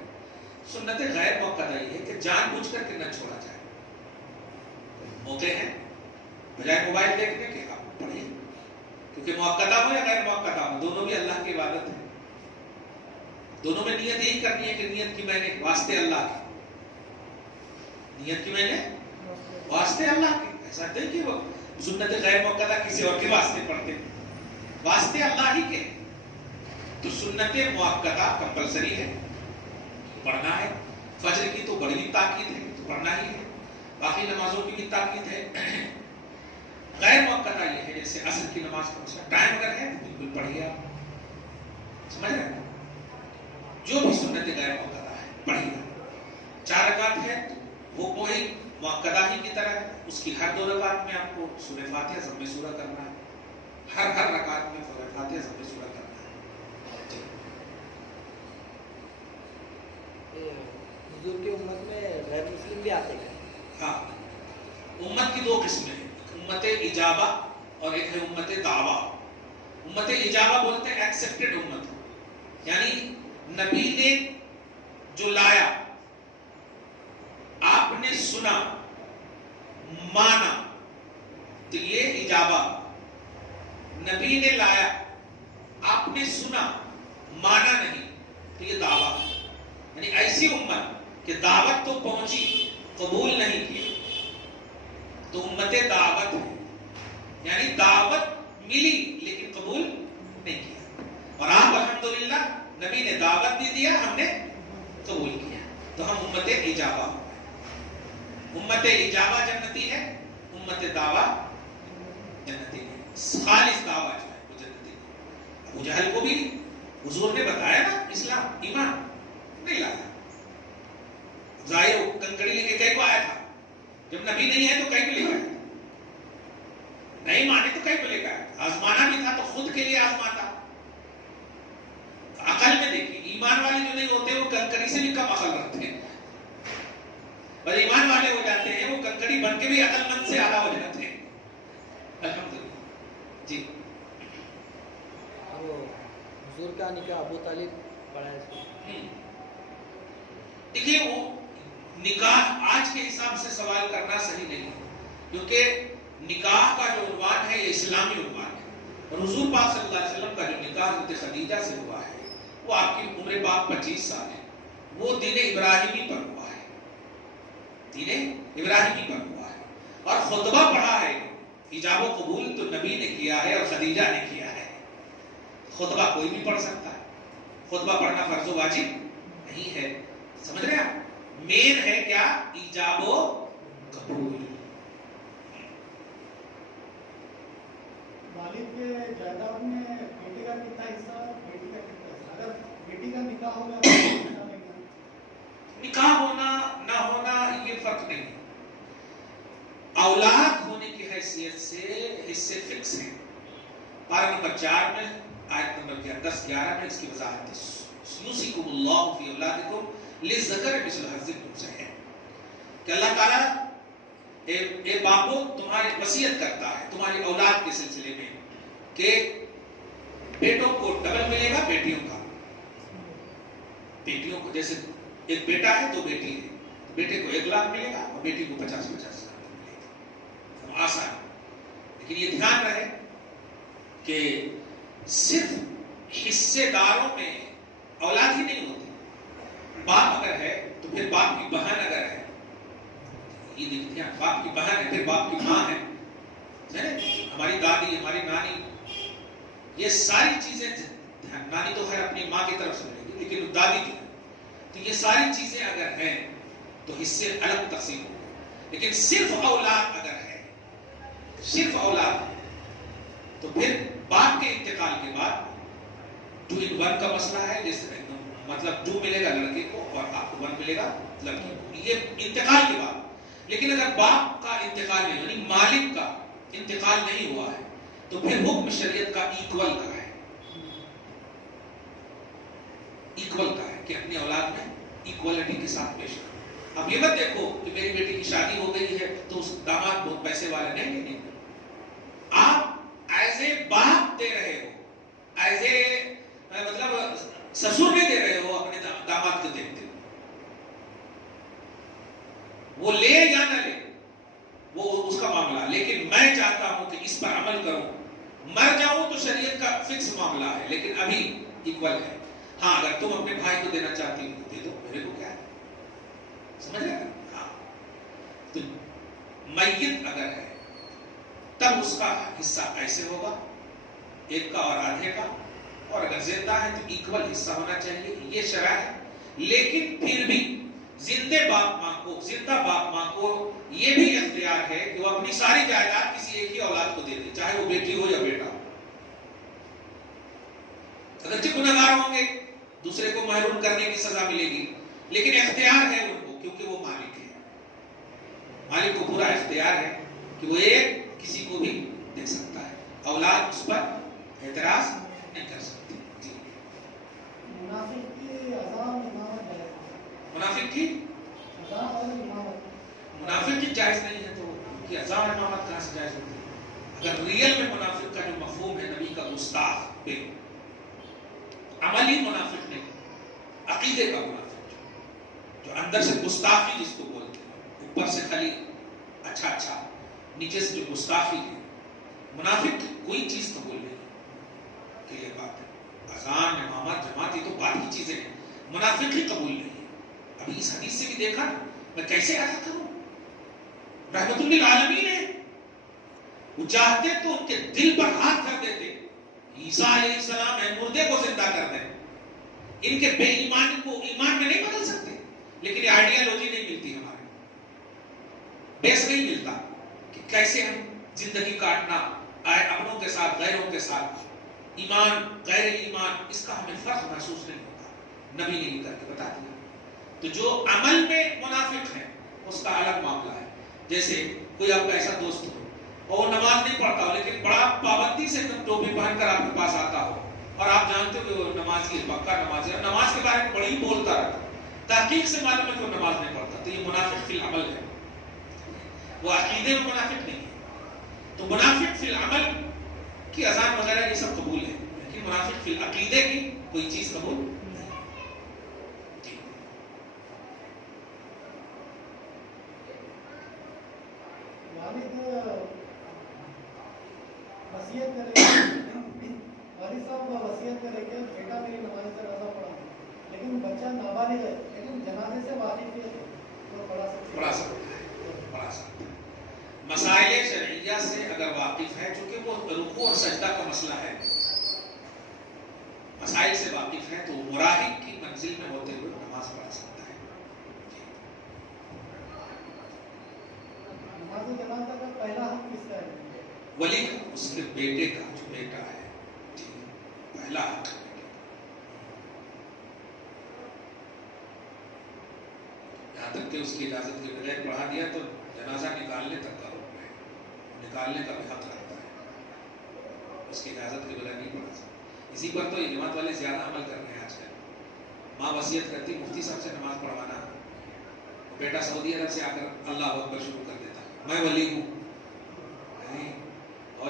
سنت غیر مؤکدہ یہ ہے کہ جان بوجھ کر کے نہ چھوڑا جائے، موقع ہے بجائے موبائل دیکھنے کے آپ پڑھیے، کیونکہ مؤکدہ ہو یا غیر مؤکدہ ہو دونوں بھی اللہ کی عبادت ہے، دونوں میں نیت یہی کرنی ہے کہ نیت کی میں نے واسطے اللہ کی، نیت کی میں نے واسطے اللہ کی، ایسا نہیں کہ وہ سنت غیر مؤکدہ کسی اور کے واسطے پڑھتے، واسطے اللہ ہی کے، تو سنت مؤکدہ کمپلسری ہے، پڑھنا ہے، فجر کی تو بڑی تاکید ہے تو پڑھنا ہی ہے، باقی نمازوں کی بھی تاکید ہے۔ غیر مؤکدہ یہ ہے جیسے عصر کی نماز کا ٹائم اگر ہے تو بالکل پڑھیے آپ، سمجھ رہے ہیں، جو بھی سنت غیر مؤکدہ ہے پڑھیے، 4 رکعت ہے تو وہ کوئی مؤکدہ ہی کی طرح ہے، اس کی ہر 2 رکعت میں آپ کو سورہ فاتحہ ضم سورہ کرنا ہے، ہر رکعت میں سورہ فاتحہ ضم سورہ کرنا ہے۔ حضور کی امت میں غیر مسلم بھی آتے ہیں؟ ہاں، امت کی 2 قسمیں ہیں، امت اجابہ اور ایک ہے امت دعویٰ۔ امت اجابہ بولتے ہیں ایکسپٹڈ امت، یعنی نبی نے جو لایا آپ نے سنا مانا تو یہ اجابہ، نبی نے لایا آپ نے سنا مانا نہیں تو یہ دعویٰ، یعنی ایسی امت کہ دعوت تو پہنچی قبول نہیں کیا تو امت دعوت ہے، یعنی دعوت ملی لیکن قبول نہیں کیا، اور آپ الحمدللہ نبی نے دعوت بھی دیا ہم نے قبول کیا تو ہم امت اجابہ ہو گئے۔ امت اجابہ جنتی ہے، امت دعویٰ جنتی ہے، خالص دعویٰ جو ہے وہ جنتی ہے۔ ابو جہل کو بھی حضور نے بتایا نا اسلام ایمان نہیں لایا، ظاہر کنکڑی لے کے کہیں کو آیا تھا، جب نبی نہیں ہے تو کہیں کو لے گیا، نہیں مانے تو کہیں کو لے گیا، آزمانا بھی تھا تو خود کے لیے آزماتا۔ عقل میں دیکھیے، ایمان والے جو نہیں ہوتے وہ کنکڑی سے بھی کم عقل رکھتے ہیں، اور ایمان والے ہو جاتے ہیں وہ کنکڑی بن کے بھی عقل مند سے اعلیٰ ہو جاتے ہیں، الحمدللہ۔ جی حضور کا نکاح ابو طالب پڑھا ہے؟ دیکھیے وہ نکاح آج کے حساب سے سوال کرنا صحیح نہیں ہے، کیونکہ نکاح کا جو عنوان ہے یہ اسلامی عنوان ہے، اور حضور پاک صلی اللہ علیہ وسلم کا جو نکاح حضرت خدیجہ سے ہوا ہے وہ آپ کی عمر پاک 25 سال ہے، وہ دین ابراہیمی پر ہوا ہے، دین ابراہیمی پر ہوا ہے، اور خطبہ پڑھا ہے، ایجاب و قبول تو نبی نے کیا ہے اور خدیجہ نے کیا ہے، خطبہ کوئی بھی پڑھ سکتا ہے، خطبہ پڑھنا فرض و واجب نہیں ہے، سمجھ رہے ہیں آپ؟ مین ہے کیا؟ ایجاب و قبول۔ والد کے جائیداد میں بیٹے کا کتنا حصہ، بیٹی کا کتنا حصہ، اگر بیٹی کا نکاح ہو گیا نکاح ہونا نہ ہونا یہ فرق نہیں، اولاد ہونے کی حیثیت سے حصے فکس ہیں، پارہ نمبر 4 میں آیت نمبر 10-11 میں اس کی وضاحت ہے، یوصیکم اللہ فی اولادکم للذکر مثل حظ الانثیین، کہ اللہ تعالیٰ اے باپو تمہاری وصیت کرتا ہے تمہاری اولاد کے سلسلے میں کہ بیٹوں کو ڈبل ملے گا بیٹیوں کا. بیٹیوں کو جیسے ایک بیٹا ہے 2 بیٹی ہے, بیٹے کو 1 لاکھ ملے گا اور بیٹی کو 50,000 ملے گا. آسان. لیکن یہ دھیان رہے کہ صرف حصے داروں میں اولاد ہی نہیں ہوتی. باپ اگر ہے تو پھر باپ کی بہن اگر ہے, یہ دیکھتے ہیں باپ کی بہن ہے, پھر باپ کی ماں ہے, ہماری دادی, ہماری نانی, یہ ساری چیزیں, نانی تو خیر اپنی ماں کی طرف سے ملے گی لیکن دادی کی, تو یہ ساری چیزیں اگر ہیں تو حصے الگ تقسیم ہو. لیکن صرف اولاد اگر ہے, صرف اولاد, تو پھر باپ کے انتقال کے بعد 2 in 1 کا مسئلہ ہے, جس مطلب 2 ملے گا لڑکے کو اور آپ کو 1 ملے گا لڑکی کو, یہ انتقال کے بعد. لیکن اگر باپ کا انتقال نہیں, یعنی مالک کا انتقال نہیں ہوا ہے, تو پھر حکم شریعت کا ایکول کا ہے, ایکول کا ہے کہ اپنی اولاد میں ایکوالٹی کے ساتھ پیش کرو. اب یہ مت دیکھو کہ میری بیٹی کی شادی ہو گئی ہے تو اس داماد بہت پیسے والے, نہیں. آپ ایز اے باپ دے رہے ہو, ایز اے مطلب سسر میں دے رہے ہو اپنے داماد کو دیکھتے ہو. وہ لے یا نہ لے وہ اس کا معاملہ, لیکن میں چاہتا ہوں کہ اس پر عمل کروں. مر جاؤں تو شریعت کا فکس معاملہ ہے, لیکن ابھی ایکول ہے. ہاں اگر تم اپنے بھائی کو دینا چاہتی ہو دے دو, میرے کو کیا ہے, سمجھ رہے ہیں. ہاں تو میت اگر ہے تب اس کا حصہ ایسے ہوگا, 1 کا اور آدھے کا, اور اگر زندہ ہے تو ایکول حصہ ہونا چاہیے. یہ شرع ہے. لیکن پھر بھی زندہ باپ ماں کو یہ بھی اختیار ہے کہ وہ اپنی ساری جائیداد کسی ایک ہی اولاد کو دے دے, چاہے وہ بیٹی ہو یا بیٹا ہو. اگرچہ گنہگار ہوں گے, دوسرے کو محروم کرنے کی سزا ملے گی, لیکن اختیار ہے ان کو, کیونکہ وہ مالک ہے. مالک کو پورا اختیار ہے کہ وہ ایک کسی کو بھی دے سکتا ہے, اولاد اس پر اعتراض نہیں کر سکتی. جی. منافق کی اذان امامت ہے, منافق کی اذان اور امامت, منافق کی جائز نہیں ہے تو ان کی اذان امامت کہاں سے جائز ہوتی ہے؟ اگر ریئل میں منافق کا جو مفہوم ہے نبی کا گستاخ پہ, عملی منافق نہیں, عقیدے کا منافق جو اندر سے گستاخی جس کو بولتے ہیں, اوپر سے خالی اچھا نیچے سے جو گستاخی ہے. منافق کوئی چیز قبول نہیں کہ یہ بات ہے, اذان امامت جماعت یہ تو بات کی چیزیں ہیں, منافق ہی قبول نہیں ہے. ابھی اس حدیث سے بھی دیکھا میں کیسے ایسا کروں, رحمت للعالمین ہے, وہ چاہتے تو ان کے دل پر ہاتھ کر دیتے, عیسیٰ علیہ السلام ہے مردے کو زندہ کر دیں. ان کے بے ایمان کو ایمان میں نہیں بدل سکتے, لیکن یہ آئیڈیالوجی نہیں ملتی, ہمارے بیس نہیں ملتا کہ کیسے ہم زندگی کاٹنا اپنوں کے ساتھ غیروں کے ساتھ, ایمان غیر ایمان, اس کا ہمیں فرق محسوس نہیں ہوتا. نبی نے کر کے بتا دیا. تو جو عمل میں منافق ہے اس کا الگ معاملہ ہے. جیسے کوئی آپ کا ایسا دوست ہو اور وہ نماز نہیں پڑھتا ہو, لیکن بڑا پابندی سے ٹوپی پہن کر آپ کے پاس آتا ہو, اور آپ جانتے ہو کہ وہ نمازی ہے, پکا نمازی ہے, نماز کے بارے میں بڑی بولتا رہتا, تحقیق سے معلوم ہے کہ وہ نماز نہیں پڑھتا, تو یہ منافق فی العمل ہے, وہ عقیدے میں منافق نہیں ہے. تو منافق فی العمل کی اذان وغیرہ یہ سب قبول ہے, لیکن منافق فی العقیدے کی کوئی چیز قبول نہیں. وصیت کرے, والد صاحب وصیت کرے کہ بیٹا میری نماز جنازہ پڑھا, لیکن بچہ نابالغ ہے لیکن جنازے سے واقف ہے تو پڑھا سکتا ہے. مسائل شرعیہ سے اگر واقف ہے, چونکہ وہ رکوع اور سجدہ کا مسئلہ ہے, مسائل سے واقف ہے, تو مراحق کی منزل میں ہوتے ہوئے نماز پڑھا سکتا ہے. نماز جنازہ کا پہلا حق کس کا ہے؟ ولی کا, اس کے بیٹے کا, جو بیٹا ہے, پہلا حق ہے. یہاں تک کہ اس کی اجازت کے بغیر پڑھا دیا تو جنازہ نکالنے تک کا حکم ہے, نکالنے کا بھی حق رہتا ہے, اس کی اجازت کے بغیر نہیں پڑھا سکتا. اسی پر تو یہ جماعت والے زیادہ عمل کر رہے ہیں آج کل. ماں وصیت کرتی مفتی صاحب سے نماز پڑھوانا, بیٹا سعودی عرب سے آ کر اللہ اکبر شروع کر دیتا, میں ولی ہوں.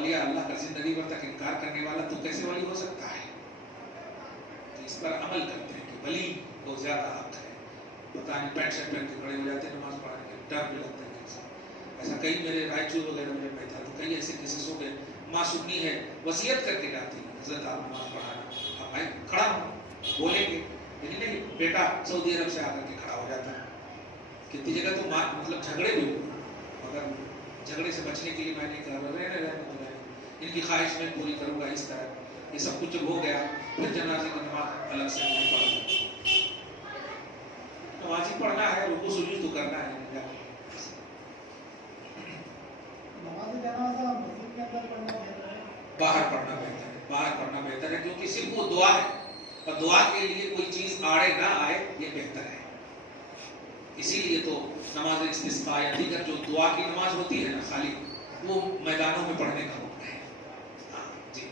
اولیاء اللہ کا زندگی بھر تک انکار کرنے والا تو کیسے ولی ہو سکتا ہے؟ تو اس پر عمل کرتے ہیں کہ ولی کو زیادہ حق ہے. پتہ نہیں پینٹ شرٹ پہن کے کھڑے ہو جاتے ہیں نماز پڑھنے کے، ڈر بھی لگتا ہے. ایسا کئی میرے رائچور وغیرہ میں میں تھا تو کئی ایسے کیسز ہو گئے. ماں سنی ہے وصیت کر کے جاتی ہے حضرت آپ نماز پڑھانا، اب میں کھڑا ہوں بولیں گے لیکن نہیں، بیٹا سعودی عرب سے آ کر کے کھڑا ہو جاتا ہے. کتنی جگہ تو مطلب جھگڑے بھی ہوئے، مگر جھگڑے سے بچنے کے لیے میں نے کہا رہنے ان کی خواہش میں پوری کروں گا. اس طرح یہ سب کچھ جب ہو گیا پھر جنازے کی نماز الگ سے نہیں پڑھا. نماز ہی پڑھنا ہے، رکوع سجود تو کرنا ہے. نماز جنازہ مسجد کے اندر پڑھنا بہتر ہے؟ باہر پڑھنا بہتر ہے، باہر پڑھنا بہتر ہے، کیونکہ صرف وہ دعا ہے اور دعا کے لیے کوئی چیز آڑے نہ آئے یہ بہتر ہے. اسی لیے تو نماز استسقاء یا دیگر جو دعا کی نماز ہوتی ہے نا خالی، وہ میدانوں میں پڑھنے کا حکم ہے. جی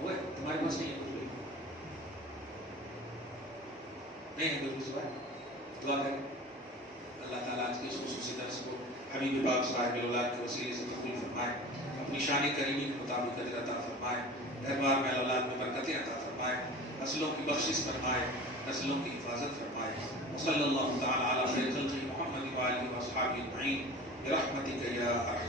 ہوئے تمہارے پاس نہیں ہے کچھ نہیں ہے کچھ بات. دعا کریں اللہ تعالیٰ آج کے اس خصوصی درس کو حبیب پاک صاحب الاولاد کے وسیلے سے قبول فرمائے، اپنی شان کریمی کے مطابق اجر عطا فرمائے، گھر بار میں اولاد میں برکتیں عطا فرمائے، نسلوں کی بخشش فرمائے، نسلوں کی حفاظت فرمائے. صلی اللہ تعالی علی خیر خلقہ محمد و آلہ و اصحابہ اجمعین برحمتک یا ارحم